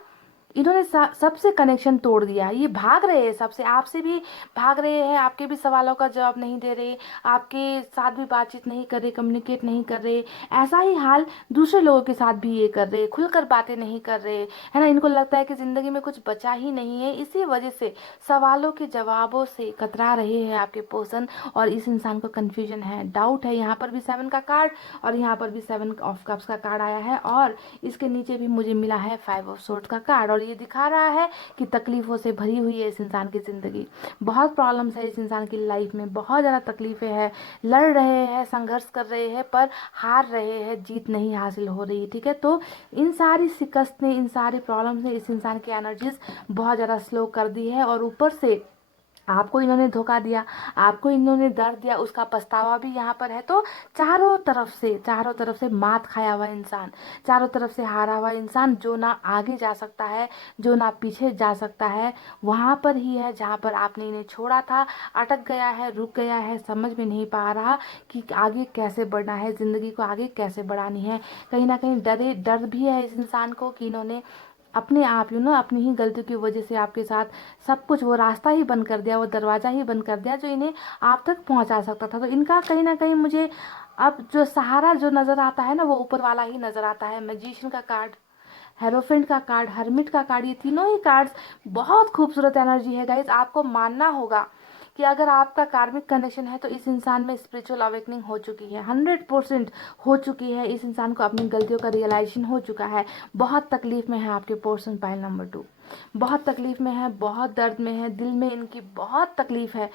इन्होंने सबसे कनेक्शन तोड़ दिया, ये भाग रहे हैं सबसे, आपसे भी भाग रहे हैं, आपके भी सवालों का जवाब नहीं दे रहे, आपके साथ भी बातचीत नहीं कर रहे, कम्युनिकेट नहीं कर रहे। ऐसा ही हाल दूसरे लोगों के साथ भी ये कर रहे, खुलकर बातें नहीं कर रहे, है ना। इनको लगता है कि जिंदगी में कुछ बचा ही नहीं है, इसी वजह से सवालों के जवाबों से कतरा रहे हैं आपके पर्सन। और इस इंसान को कन्फ्यूजन है, डाउट है। यहाँ पर भी 7 का कार्ड, और यहाँ पर भी 7 ऑफ कप्स का कार्ड आया है, और इसके नीचे भी मुझे मिला है 5 ऑफ सोर्ड्स का कार्ड। और ये दिखा रहा है कि तकलीफों से भरी हुई है इस इंसान की ज़िंदगी, बहुत प्रॉब्लम्स है इस इंसान की लाइफ में, बहुत ज़्यादा तकलीफें हैं, लड़ रहे हैं, संघर्ष कर रहे हैं, पर हार रहे हैं, जीत नहीं हासिल हो रही, ठीक है। तो इन सारी शिकस्त ने, इन सारी प्रॉब्लम्स ने इस इंसान की एनर्जीज बहुत ज़्यादा स्लो कर दी है। और ऊपर से आपको इन्होंने धोखा दिया, आपको इन्होंने दर्द दिया, उसका पछतावा भी यहाँ पर है। तो चारों तरफ से मात खाया हुआ इंसान, चारों तरफ से हारा हुआ इंसान, जो ना आगे जा सकता है, जो ना पीछे जा सकता है, वहाँ पर ही है जहाँ पर आपने इन्हें छोड़ा था। अटक गया है, रुक गया है, समझ में नहीं पा रहा कि आगे कैसे बढ़ना है, ज़िंदगी को आगे कैसे बढ़ानी है। कहीं ना कहीं डर भी है इस इंसान को कि इन्होंने अपने आप अपनी ही गलतियों की वजह से आपके साथ सब कुछ, वो रास्ता ही बंद कर दिया, वो दरवाज़ा ही बंद कर दिया जो इन्हें आप तक पहुंचा सकता था। तो इनका कहीं ना कहीं मुझे अब जो सहारा जो नज़र आता है ना, वो ऊपर वाला ही नज़र आता है। मैजिशियन का कार्ड हेरोफेंट का कार्ड, हर्मिट का कार्ड, ये तीनों ही कार्ड्स बहुत खूबसूरत एनर्जी है गाइज। आपको मानना होगा कि अगर आपका कार्मिक कनेक्शन है तो इस इंसान में स्पिरिचुअल अवेकनिंग हो चुकी है, 100% हो चुकी है। इस इंसान को अपनी गलतियों का रियलाइजेशन हो चुका है। बहुत तकलीफ में है आपके पर्सन पाइल नंबर 2, बहुत तकलीफ में है, बहुत दर्द में है, दिल में इनकी बहुत तकलीफ है।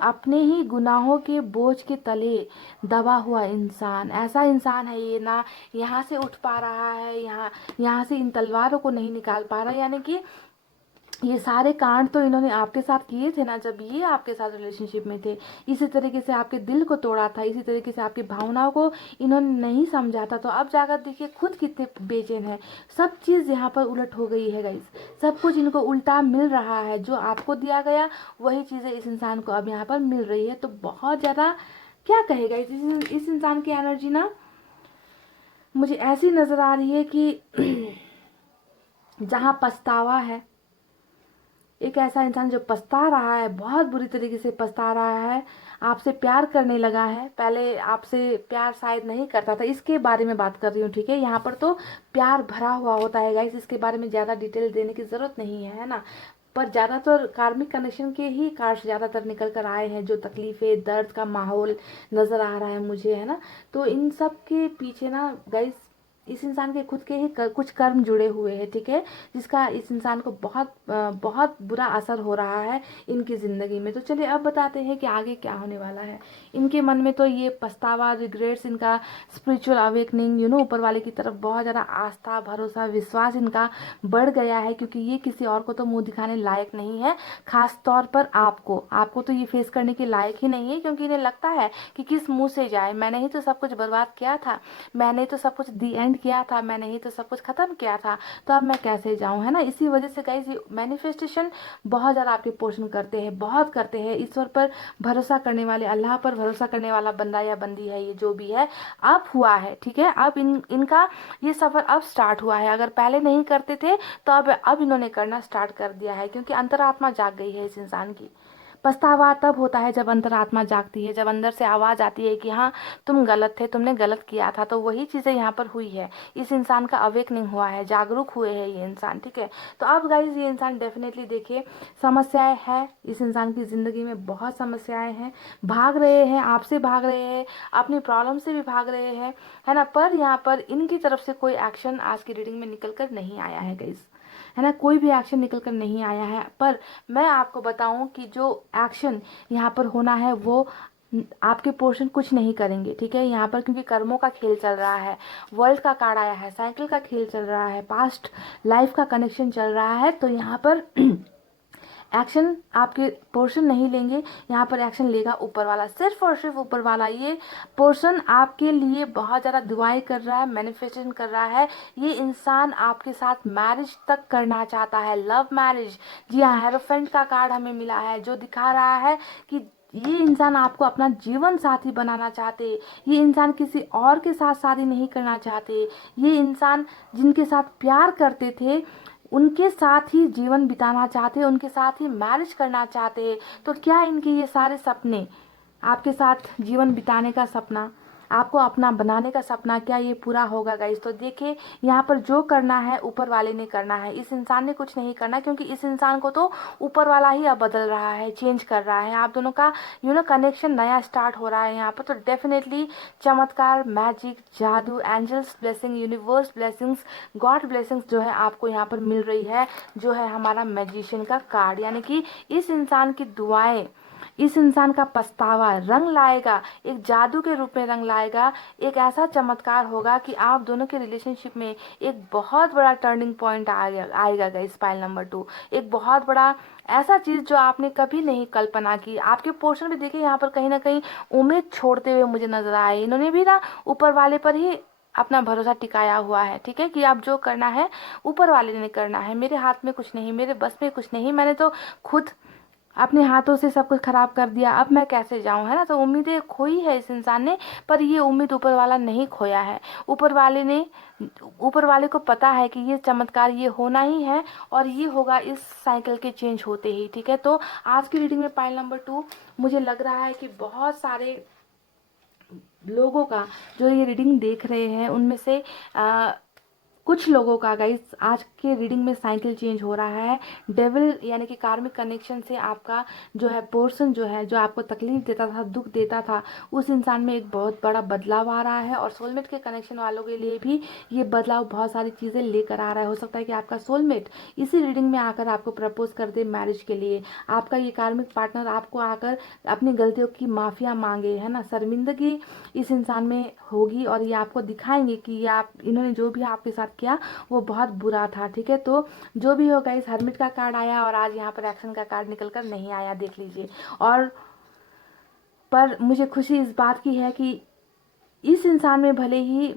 अपने ही गुनाहों के बोझ के तले दबा हुआ इंसान, ऐसा इंसान है ये, ना यहाँ से उठ पा रहा है, यहाँ से इन तलवारों को नहीं निकाल पा रहा। यानी कि ये सारे कांड तो इन्होंने आपके साथ किए थे ना, जब ये आपके साथ रिलेशनशिप में थे। इसी तरीके से आपके दिल को तोड़ा था, इसी तरीके से आपकी भावनाओं को इन्होंने नहीं समझा था। तो अब जाकर देखिए खुद कितने बेचैन है। सब चीज़ यहाँ पर उलट हो गई है गाइस, सब कुछ इनको उल्टा मिल रहा है। जो आपको दिया गया वही चीज़ें इस इंसान को अब यहाँ पर मिल रही है। तो बहुत ज़्यादा क्या कहेगा इस इंसान की एनर्जी ना, मुझे ऐसी नज़र आ रही है कि जहाँ पछतावा है, एक ऐसा इंसान जो पछता रहा है, बहुत बुरी तरीके से पछता रहा है, आपसे प्यार करने लगा है। पहले आपसे प्यार शायद नहीं करता था, इसके बारे में बात कर रही हूँ, ठीक है। यहाँ पर तो प्यार भरा हुआ होता है गाइस, इसके बारे में ज़्यादा डिटेल देने की ज़रूरत नहीं है ना। पर ज़्यादातर कार्मिक कनेक्शन के ही कार्ड्स ज़्यादातर निकल कर आए हैं, जो तकलीफ़ें, दर्द का माहौल नज़र आ रहा है मुझे, है ना। तो इन सब के पीछे ना गाइस इस इंसान के खुद के ही कुछ कर्म जुड़े हुए हैं, ठीक है, जिसका इस इंसान को बहुत बुरा असर हो रहा है इनकी ज़िंदगी में। तो चलिए अब बताते हैं कि आगे क्या होने वाला है इनके मन में। तो ये पछतावा, रिग्रेट्स, इनका स्पिरिचुअल अवेकनिंग, ऊपर वाले की तरफ बहुत ज़्यादा आस्था, भरोसा, विश्वास इनका बढ़ गया है, क्योंकि ये किसी और को तो मुंह दिखाने लायक नहीं है। खास तौर पर आपको तो ये फेस करने के लायक ही नहीं है, क्योंकि इन्हें लगता है कि किस मुंह से जाए, मैंने ही तो सब कुछ बर्बाद किया था, मैंने तो सब कुछ दी एंड किया था, मैंने ही तो सब कुछ खत्म किया था, तो अब मैं कैसे जाऊं, है ना। इसी वजह से गाइस ये मैनिफेस्टेशन बहुत ज़्यादा आपके पोषण करते हैं, बहुत करते हैं। ईश्वर पर भरोसा करने वाले, अल्लाह पर भरोसा करने वाला बंदा या बंदी है, ये जो भी है अब हुआ है, ठीक है। अब इनका ये सफ़र अब स्टार्ट हुआ है। अगर पहले नहीं करते थे तो अब इन्होंने करना स्टार्ट कर दिया है, क्योंकि अंतरात्मा जाग गई है इस इंसान की। पछतावा तब होता है जब अंतरात्मा जागती है, जब अंदर से आवाज़ आती है कि हाँ तुम गलत थे, तुमने गलत किया था। तो वही चीज़ें यहाँ पर हुई है, इस इंसान का अवेकनिंग हुआ है, जागरूक हुए हैं ये इंसान, ठीक है। तो अब गाइज ये इंसान डेफिनेटली देखिए, समस्याएं हैं इस इंसान की ज़िंदगी में, बहुत समस्याएं हैं, भाग रहे हैं, आपसे भाग रहे हैं, अपनी प्रॉब्लम से भी भाग रहे हैं, है ना। पर यहाँ पर इनकी तरफ से कोई एक्शन आज की रीडिंग में निकल कर नहीं आया है गाइज, है ना। कोई भी एक्शन निकल कर नहीं आया है। पर मैं आपको बताऊं कि जो एक्शन यहाँ पर होना है वो आपके पोर्शन कुछ नहीं करेंगे, ठीक है। यहाँ पर क्योंकि कर्मों का खेल चल रहा है, वर्ल्ड का कार्ड आया है, साइकिल का खेल चल रहा है, पास्ट लाइफ का कनेक्शन चल रहा है। तो यहाँ पर एक्शन आपके पोर्शन नहीं लेंगे, यहाँ पर एक्शन लेगा ऊपर वाला, सिर्फ और सिर्फ ऊपर वाला। ये पोर्शन आपके लिए बहुत ज़्यादा दुआएं कर रहा है, मैनिफेस्टेशन कर रहा है। ये इंसान आपके साथ मैरिज तक करना चाहता है, लव मैरिज। जी हाँ, हेरोफेंट का कार्ड हमें मिला है, जो दिखा रहा है कि ये इंसान आपको अपना जीवन साथी बनाना चाहते, ये इंसान किसी और के साथ शादी नहीं करना चाहते, ये इंसान जिनके साथ प्यार करते थे उनके साथ ही जीवन बिताना चाहते, उनके साथ ही मैरिज करना चाहते। तो क्या इनके ये सारे सपने, आपके साथ जीवन बिताने का सपना, आपको अपना बनाने का सपना, क्या ये पूरा होगा गाइस। तो देखिए यहाँ पर जो करना है ऊपर वाले ने करना है, इस इंसान ने कुछ नहीं करना, क्योंकि इस इंसान को तो ऊपर वाला ही अब बदल रहा है, चेंज कर रहा है। आप दोनों का कनेक्शन नया स्टार्ट हो रहा है यहाँ पर। तो डेफिनेटली चमत्कार, मैजिक, जादू, angels blessing, universe blessings, God blessings जो है आपको यहाँ पर मिल रही है, जो है हमारा मैजिशियन का कार्ड। यानी कि इस इंसान की दुआएं, इस इंसान का पछतावा रंग लाएगा, एक जादू के रूप में रंग लाएगा। एक ऐसा चमत्कार होगा कि आप दोनों के रिलेशनशिप में एक बहुत बड़ा टर्निंग पॉइंट आएगा गाइस। पाइल नंबर 2 एक बहुत बड़ा ऐसा चीज़ जो आपने कभी नहीं कल्पना की। आपके पोर्शन में देखिए यहाँ पर कहीं ना कहीं उम्मीद छोड़ते हुए मुझे नजर आए। इन्होंने भी ना ऊपर वाले पर ही अपना भरोसा टिकाया हुआ है, ठीक है, कि आप जो करना है ऊपर वाले ने करना है, मेरे हाथ में कुछ नहीं, मेरे बस में कुछ नहीं, मैंने तो खुद अपने हाथों से सब कुछ खराब कर दिया, अब मैं कैसे जाऊं, है ना। तो उम्मीदें खोई है इस इंसान ने, पर ये उम्मीद ऊपर वाला नहीं खोया है। ऊपर वाले को पता है कि ये चमत्कार ये होना ही है, और ये होगा इस साइकिल के चेंज होते ही, ठीक है। तो आज की रीडिंग में पाइल नंबर 2 मुझे लग रहा है कि बहुत सारे लोगों का जो ये रीडिंग देख रहे हैं उनमें से कुछ लोगों का गाइस आज के रीडिंग में साइकिल चेंज हो रहा है। डेविल यानी कि कार्मिक कनेक्शन से आपका जो है पोर्शन जो है, जो आपको तकलीफ देता था, दुख देता था, उस इंसान में एक बहुत बड़ा बदलाव आ रहा है। और सोलमेट के कनेक्शन वालों के लिए भी ये बदलाव बहुत सारी चीज़ें लेकर आ रहा है। हो सकता है कि आपका सोलमेट इसी रीडिंग में आकर आपको प्रपोज कर दे मैरिज के लिए। आपका ये कार्मिक पार्टनर आपको आकर अपनी गलतियों की माफिया मांगे, है ना। शर्मिंदगी इस इंसान में होगी और ये आपको दिखाएंगे कि ये आप इन्होंने जो भी आपके साथ किया वो बहुत बुरा था, ठीक है। तो जो भी होगा, इस हर्मिट का कार्ड आया और आज यहाँ पर एक्शन का कार्ड निकल कर नहीं आया, देख लीजिए। और पर मुझे खुशी इस बात की है कि इस इंसान में भले ही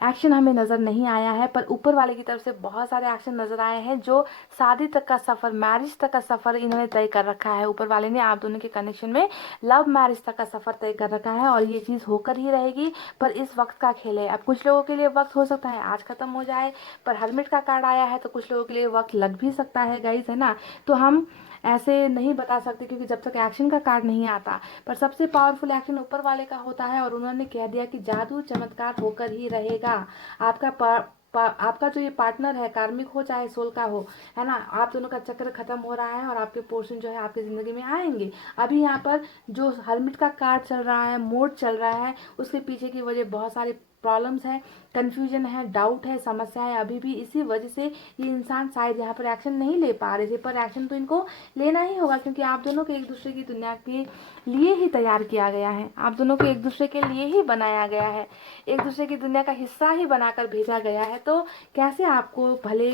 एक्शन हमें नज़र नहीं आया है, पर ऊपर वाले की तरफ से बहुत सारे एक्शन नज़र आए हैं, जो शादी तक का सफ़र, मैरिज तक का सफ़र इन्होंने तय कर रखा है। ऊपर वाले ने आप दोनों के कनेक्शन में लव मैरिज तक का सफ़र तय कर रखा है और ये चीज़ होकर ही रहेगी। पर इस वक्त का खेल है। अब कुछ लोगों के लिए वक्त हो सकता है आज ख़त्म हो जाए, पर हर्मिट का कार्ड आया है तो कुछ लोगों के लिए वक्त लग भी सकता है गाइस, है ना। तो हम ऐसे नहीं बता सकते क्योंकि जब तक एक्शन का कार्ड नहीं आता। पर सबसे पावरफुल एक्शन ऊपर वाले का होता है और उन्होंने कह दिया कि जादू चमत्कार होकर ही रहेगा। आपका आपका जो ये पार्टनर है, कार्मिक हो चाहे सोल का हो, है ना, आप दोनों का चक्र खत्म हो रहा है और आपके पोर्शन जो है आपकी ज़िंदगी में आएंगे। अभी यहाँ पर जो हर्मिट का कार्ड चल रहा है, मोड चल रहा है, उसके पीछे की वजह बहुत सारी प्रॉब्लम्स है, कंफ्यूजन है, डाउट है, समस्या है अभी भी। इसी वजह से ये इंसान शायद यहाँ पर एक्शन नहीं ले पा रहे थे, पर एक्शन तो इनको लेना ही होगा क्योंकि आप दोनों को एक दूसरे की दुनिया के लिए ही तैयार किया गया है। आप दोनों को एक दूसरे के लिए ही बनाया गया है, एक दूसरे की दुनिया का हिस्सा ही बनाकर भेजा गया है। तो कैसे आपको भले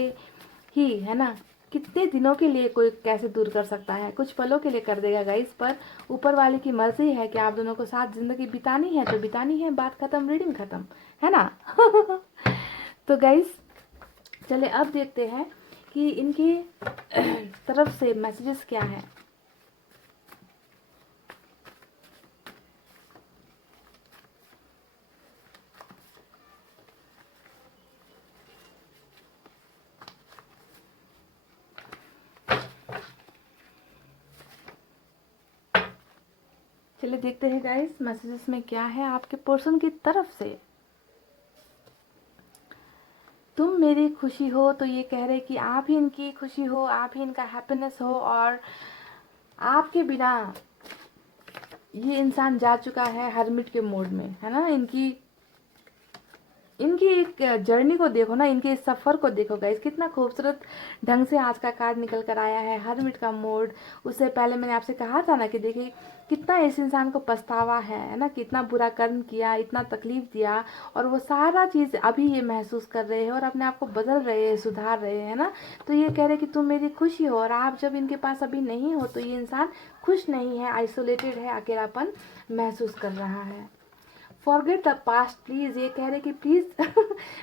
ही, है ना, कितने दिनों के लिए कोई कैसे दूर कर सकता है, कुछ पलों के लिए कर देगा गाइस। पर ऊपर वाले की मर्जी है कि आप दोनों को साथ जिंदगी बितानी है तो बितानी है, बात खत्म, रीडिंग खत्म, है ना। तो गाइस चले अब देखते हैं कि इनकी तरफ से मैसेजेस क्या है। चलिए देखते हैं गाइस मैसेजेस में क्या है आपके पर्सन की तरफ से। तुम मेरी खुशी हो, तो ये कह रहे कि आप ही इनकी खुशी हो, आप ही इनका हैप्पीनेस हो। और आपके बिना ये इंसान जा चुका है हर्मिट के मोड में, है ना। इनकी एक जर्नी को देखो ना, इनके इस सफ़र को देखो गाइस, कितना खूबसूरत ढंग से आज का कार्ड निकल कर आया है, हर्मिट का मोड। उससे पहले मैंने आपसे कहा था ना कि देखिए कितना इस इंसान को पछतावा है ना, कितना बुरा कर्म किया, इतना तकलीफ दिया, और वो सारा चीज़ अभी ये महसूस कर रहे हैं और अपने आप को बदल रहे हैं, सुधार रहे हैं ना। तो ये कह रहे कि तुम मेरी खुशी हो, और आप जब इनके पास अभी नहीं हो तो ये इंसान खुश नहीं है, आइसोलेटेड है, अकेलापन महसूस कर रहा है। फॉरगेट द पास्ट प्लीज़, ये कह रहे कि प्लीज़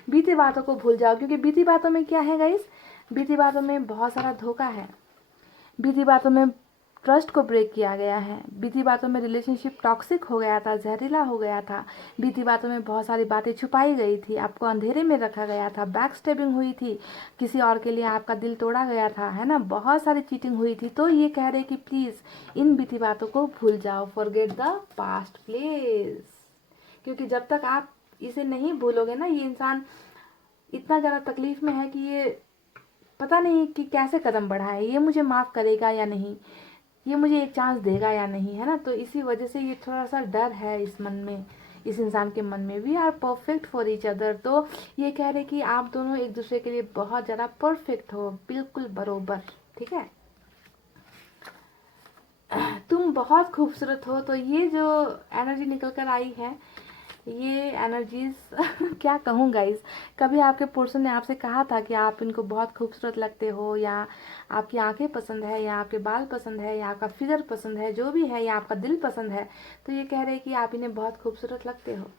बीती बातों को भूल जाओ, क्योंकि बीती बातों में क्या है गाइस, बीती बातों में बहुत सारा धोखा है, बीती बातों में ट्रस्ट को ब्रेक किया गया है, बीती बातों में रिलेशनशिप टॉक्सिक हो गया था, जहरीला हो गया था, बीती बातों में बहुत सारी बातें छुपाई गई थी, आपको अंधेरे में रखा गया था, बैक स्टेबिंग हुई थी, किसी और के लिए आपका दिल तोड़ा गया था, है ना, बहुत सारी चीटिंग हुई थी। तो ये कह रहे कि प्लीज़ इन बीती बातों को भूल जाओ, फॉरगेट द पास्ट प्लीज़, क्योंकि जब तक आप इसे नहीं भूलोगे ना, ये इंसान इतना ज़्यादा तकलीफ में है कि ये पता नहीं कि कैसे कदम बढ़ाए, ये मुझे माफ़ करेगा या नहीं, ये मुझे एक चांस देगा या नहीं, है ना। तो इसी वजह से ये थोड़ा सा डर है इस मन में, इस इंसान के मन में। We are perfect for each other, तो ये कह रहे कि आप दोनों एक दूसरे के लिए बहुत ज़्यादा परफेक्ट हो, बिल्कुल बरोबर, ठीक है। तुम बहुत खूबसूरत हो, तो ये जो एनर्जी निकल कर आई है, ये एनर्जीज क्या कहूँ गाइस, कभी आपके पर्सन ने आपसे कहा था कि आप इनको बहुत खूबसूरत लगते हो, या आपकी आंखें पसंद है, या आपके बाल पसंद है, या आपका फिगर पसंद है, जो भी है, या आपका दिल पसंद है, तो ये कह रहे हैं कि आप इन्हें बहुत खूबसूरत लगते हो।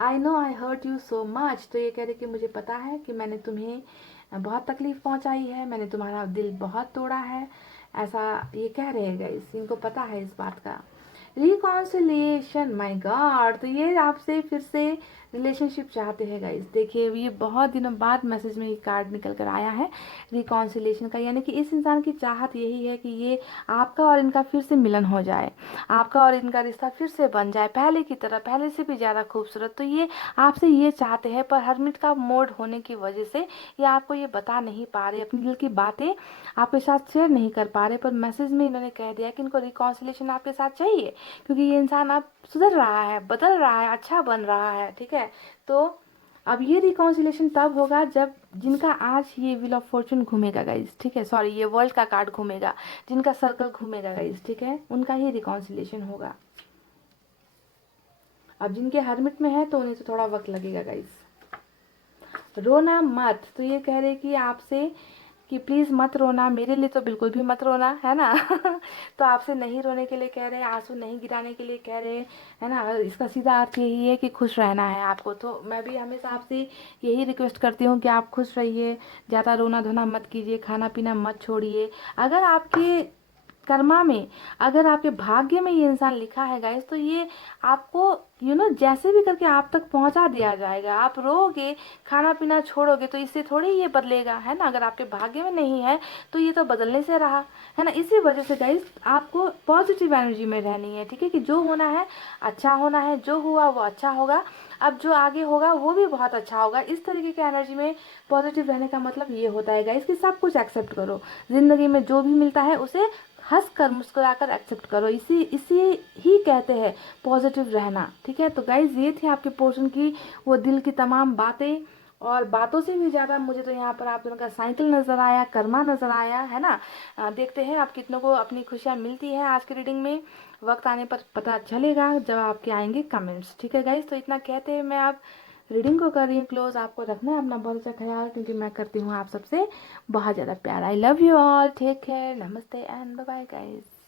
I know I hurt you so much, तो ये कह रहे कि मुझे पता है कि मैंने तुम्हें बहुत तकलीफ पहुंचाई है, मैंने तुम्हारा दिल बहुत तोड़ा है, ऐसा ये कह रहे हैं गाइस, इनको पता है इस बात का। Reconciliation, my God. तो ये आपसे फिर से रिलेशनशिप चाहते हैं गाइस। देखिए ये बहुत दिनों बाद मैसेज में ये कार्ड निकल कर आया है रिकॉन्सिलिएशन का, यानी कि इस इंसान की चाहत यही है कि ये आपका और इनका फिर से मिलन हो जाए, आपका और इनका रिश्ता फिर से बन जाए पहले की तरह, पहले से भी ज़्यादा खूबसूरत। तो ये आपसे ये चाहते हैं, पर हरमिट का मोड होने की वजह से ये आपको ये बता नहीं पा रहे, अपनी दिल की बातें आपके साथ शेयर नहीं कर पा रहे। पर मैसेज में इन्होंने कह दिया कि इनको रिकॉन्सिलेशन आपके साथ चाहिए, क्योंकि ये इंसान अब सुधर रहा है, बदल रहा है, अच्छा बन रहा है, ठीक है। तो अब ये रिकॉन्सिलेशन तब होगा जब जिनका आज ये व्हील ऑफ फॉर्चून घूमेगा गाइस, ठीक है, सॉरी ये वर्ल्ड का कार्ड घूमेगा, जिनका सर्कल घूमेगा गाइस, ठीक है, उनका ही रिकॉन्सिलेशन होगा। अब जिनके हरमिट में है तो उन्हें तो थोड़ा वक्त लगेगा गाइस। रोना मत, तो ये कह रहे कि आपसे कि प्लीज़ मत रोना, मेरे लिए तो बिल्कुल भी मत रोना, है ना। तो आपसे नहीं रोने के लिए कह रहे हैं, आंसू नहीं गिराने के लिए कह रहे हैं, है ना। इसका सीधा अर्थ यही है कि खुश रहना है आपको। तो मैं भी हमेशा आपसे यही रिक्वेस्ट करती हूँ कि आप खुश रहिए, ज़्यादा रोना धोना मत कीजिए, खाना पीना मत छोड़िए। अगर आपके कर्मा में, अगर आपके भाग्य में ये इंसान लिखा है गाइस, तो ये आपको जैसे भी करके आप तक पहुंचा दिया जाएगा। आप रोगे, खाना पीना छोड़ोगे तो इससे थोड़ी ये बदलेगा, है ना। अगर आपके भाग्य में नहीं है तो ये तो बदलने से रहा, है ना। इसी वजह से गाइस आपको पॉजिटिव एनर्जी में रहनी है, ठीक है, कि जो होना है अच्छा होना है, जो हुआ वो अच्छा होगा, अब जो आगे होगा वो भी बहुत अच्छा होगा। इस तरीके की एनर्जी में पॉजिटिव रहने का मतलब ये होता है गाइस कि सब कुछ एक्सेप्ट करो, जिंदगी में जो भी मिलता है उसे हंस कर मुस्कुराकर एक्सेप्ट करो। इसी इसी ही कहते हैं पॉजिटिव रहना, ठीक है। तो गाइज ये थी आपके पोर्शन की वो दिल की तमाम बातें, और बातों से भी ज़्यादा मुझे तो यहाँ पर आप दोनों का साइकिल नज़र आया, कर्मा नज़र आया, है ना। देखते हैं आप कितनों को अपनी खुशियाँ मिलती है आज की रीडिंग में। वक्त आने पर पता चलेगा जब आपके आएंगे कमेंट्स, ठीक है गाइज। तो इतना कहते हैं मैं आप रीडिंग को कर रही हूँ क्लोज। आपको रखना है अपना बहुत अच्छा ख्याल, क्योंकि मैं करती हूँ आप सबसे बहुत ज़्यादा प्यार। I love you all, take care, नमस्ते एंड बाय बाय गाइज।